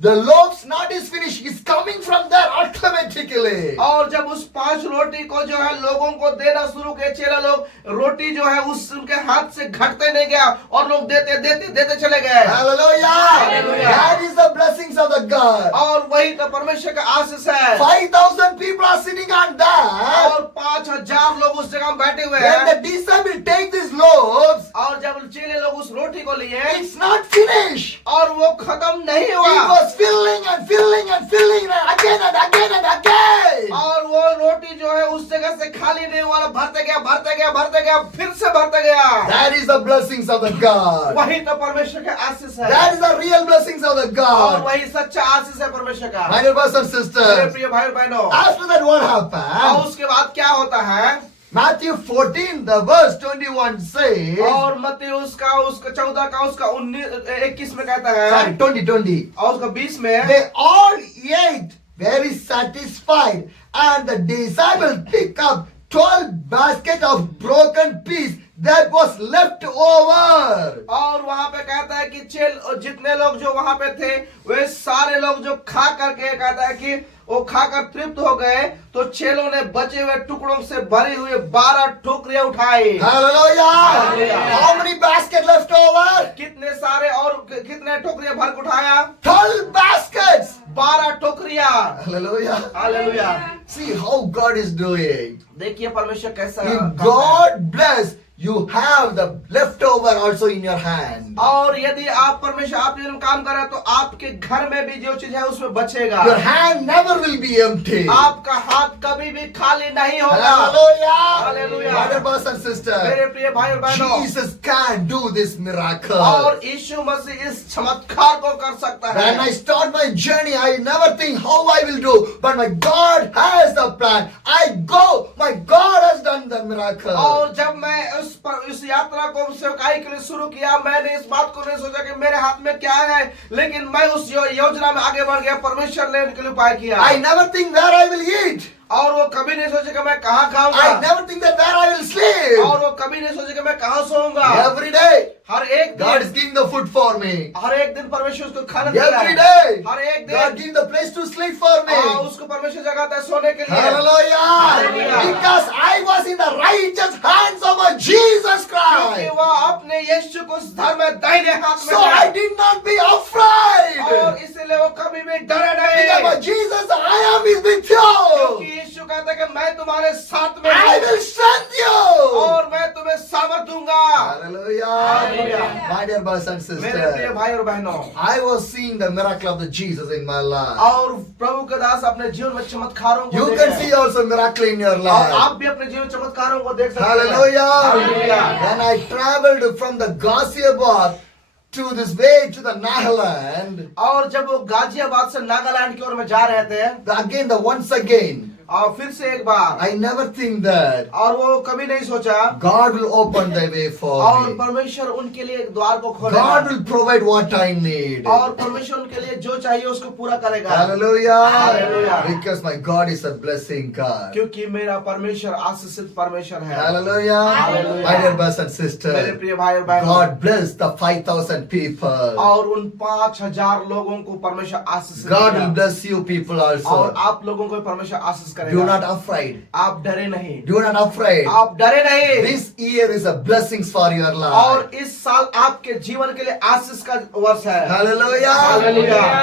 the loaves not is finished. It's coming from there automatically. और जब उस 5 रोटी को जो है लोगों को देना शुरू किए चेला लोग, रोटी जो है उस उनके हाथ से घटते नहीं गया और लोग देते देते देते चले गए। Hallelujah. Hallelujah. That is the blessings of the God. और वही तो परमेश्वर का आशीष है। 5,000 people are sitting on that. और 5,000 लोग उस जगह में बैठे हुए When the हैं। disciples take these loaves, और जब चेले लोग उस रोटी को लिए it's not finished. और वो खत्म नहीं It हुआ was filling and filling and filling and again and again and again. और वो रोटी जो है उस जगह से खाली नहीं हुआ, भरते गया भरते गया भरते गया फिर से भरते गया। That is the blessings of the God. वही तो परमेश्वर का आशीष है। That is the real blessings of the और God. वही सच्चा आशीष है परमेश्वर का। My dear brothers and मेरे sisters, प्रिय भाई और बहनों, after that what और happened? उसके बाद क्या होता है? Matthew 14, the verse 21 says, और मत्ती उसका 14 का उसका 21 में कहता sorry, है 20. और उसका 20 में, They all ate very satisfied, and the disciples picked up 12 baskets of broken pieces that was left over. और वहां पे कहता है कि जितने लोग जो वहां पे थे वे सारे लोग जो खा करके कहता है कि वो खाकर तृप्त हो गए, तो चेलों ने बचे हुए टुकड़ों से भरी हुई 12 टोकरियां उठाई। Hallelujah. Hallelujah. How many baskets left over? कितने सारे और कितने टोकरियां भर के उठाया? 12 baskets. 12 टोकरियां। Hallelujah. Hallelujah. See how God is doing. देखिए परमेश्वर कैसा If करता है। God bless, you have the leftover also in your hand. और यदि आप परमेश्वर आप ये काम कर रहे हैं तो आपके घर में भी जो चीज है उसमें बचेगा। Your hand never will be empty. आपका हाथ कभी भी खाली नहीं होगा। Hallelujah. Hallelujah. My dear brothers and sisters, मेरे प्रिय भाई और बहनों, Jesus can do this miracle. और यीशु मसीह इस चमत्कार को कर सकता है। When I start my journey, I never think how I will do, but my God has the plan. I go, my God has done the miracle. और जब मैं इस यात्रा को सेवकाई के लिए शुरू किया, मैंने इस बात को नहीं सोचा कि मेरे हाथ में क्या है, लेकिन मैं उस योजना में आगे बढ़ गया। परमेश्वर ने इनके लिए उपाय किया। I never think where I will eat. और वो कभी नहीं सोचेगा मैं कहाँ I खाऊंगा, never think that where I will sleep. और वो कभी नहीं सोचेगा मैं कहाँ सोऊंगा। Every day, हर एक God is दिन, giving the food for me. हर एक दिन परमेश्वर उसको खाना दे रहा Every है। day, हर एक God दिन giving the place to sleep for me. उसको परमेश्वर जगाता है सोने के लिए। Hallelujah. Hallelujah. Because I was in the righteous hands of my Jesus क्योंकि Christ. वह अपने यीशु को उस धर्म में दाहिने हाथ में So था। I did not be afraid. और इसलिए वो कभी भी डरे Because my नहीं, Jesus, I am is with क्योंकि you. यीशु कहता है कि मैं तुम्हारे साथ में I will हूँ strengthen you. और मैं तुम्हें सामर्थ दूंगा। Hallelujah. Hallelujah. My dear brothers and मेरे प्रिय sisters, भाई और बहनों, I was seeing the miracle of the Jesus in my life. और प्रभु के दास अपने जीवन में चमत्कारों को You देख can रहे see हैं। also miracle in your और life. आप भी अपने जीवन चमत्कारों को देख सकते हैं। Hallelujah. Hallelujah. When I traveled from the Ghaziabad to this way to the Nagaland, और जब वो गाजियाबाद से नागालैंड की ओर में जा रहे थे, once again, और फिर से एक बार, I never think that और वो कभी नहीं सोचा, God will open the way for और me. परमेश्वर उनके लिए एक द्वार को God खोलेगा, will provide what I need. और परमेश्वर उनके लिए जो चाहिए उसको पूरा करेगा। Hallelujah. Hallelujah. Because my God is a blessing God. क्योंकि मेरा परमेश्वर आशीषित परमेश्वर है। Hallelujah. Hallelujah. My dear brothers and मेरे sisters, प्रिय भाई और बहनों, God bless the 5,000 people. और उन 5,000 लोगों को परमेश्वर आशीष God will करेगा, bless you people और also. आप लोगों को परमेश्वर आशीष Do करेगा। not afraid. आप डरे नहीं, Do not afraid. आप डरे नहीं। This year is a blessings for your life. और इस साल आपके जीवन के लिए आशीष का वर्ष है। Hallelujah. Hallelujah.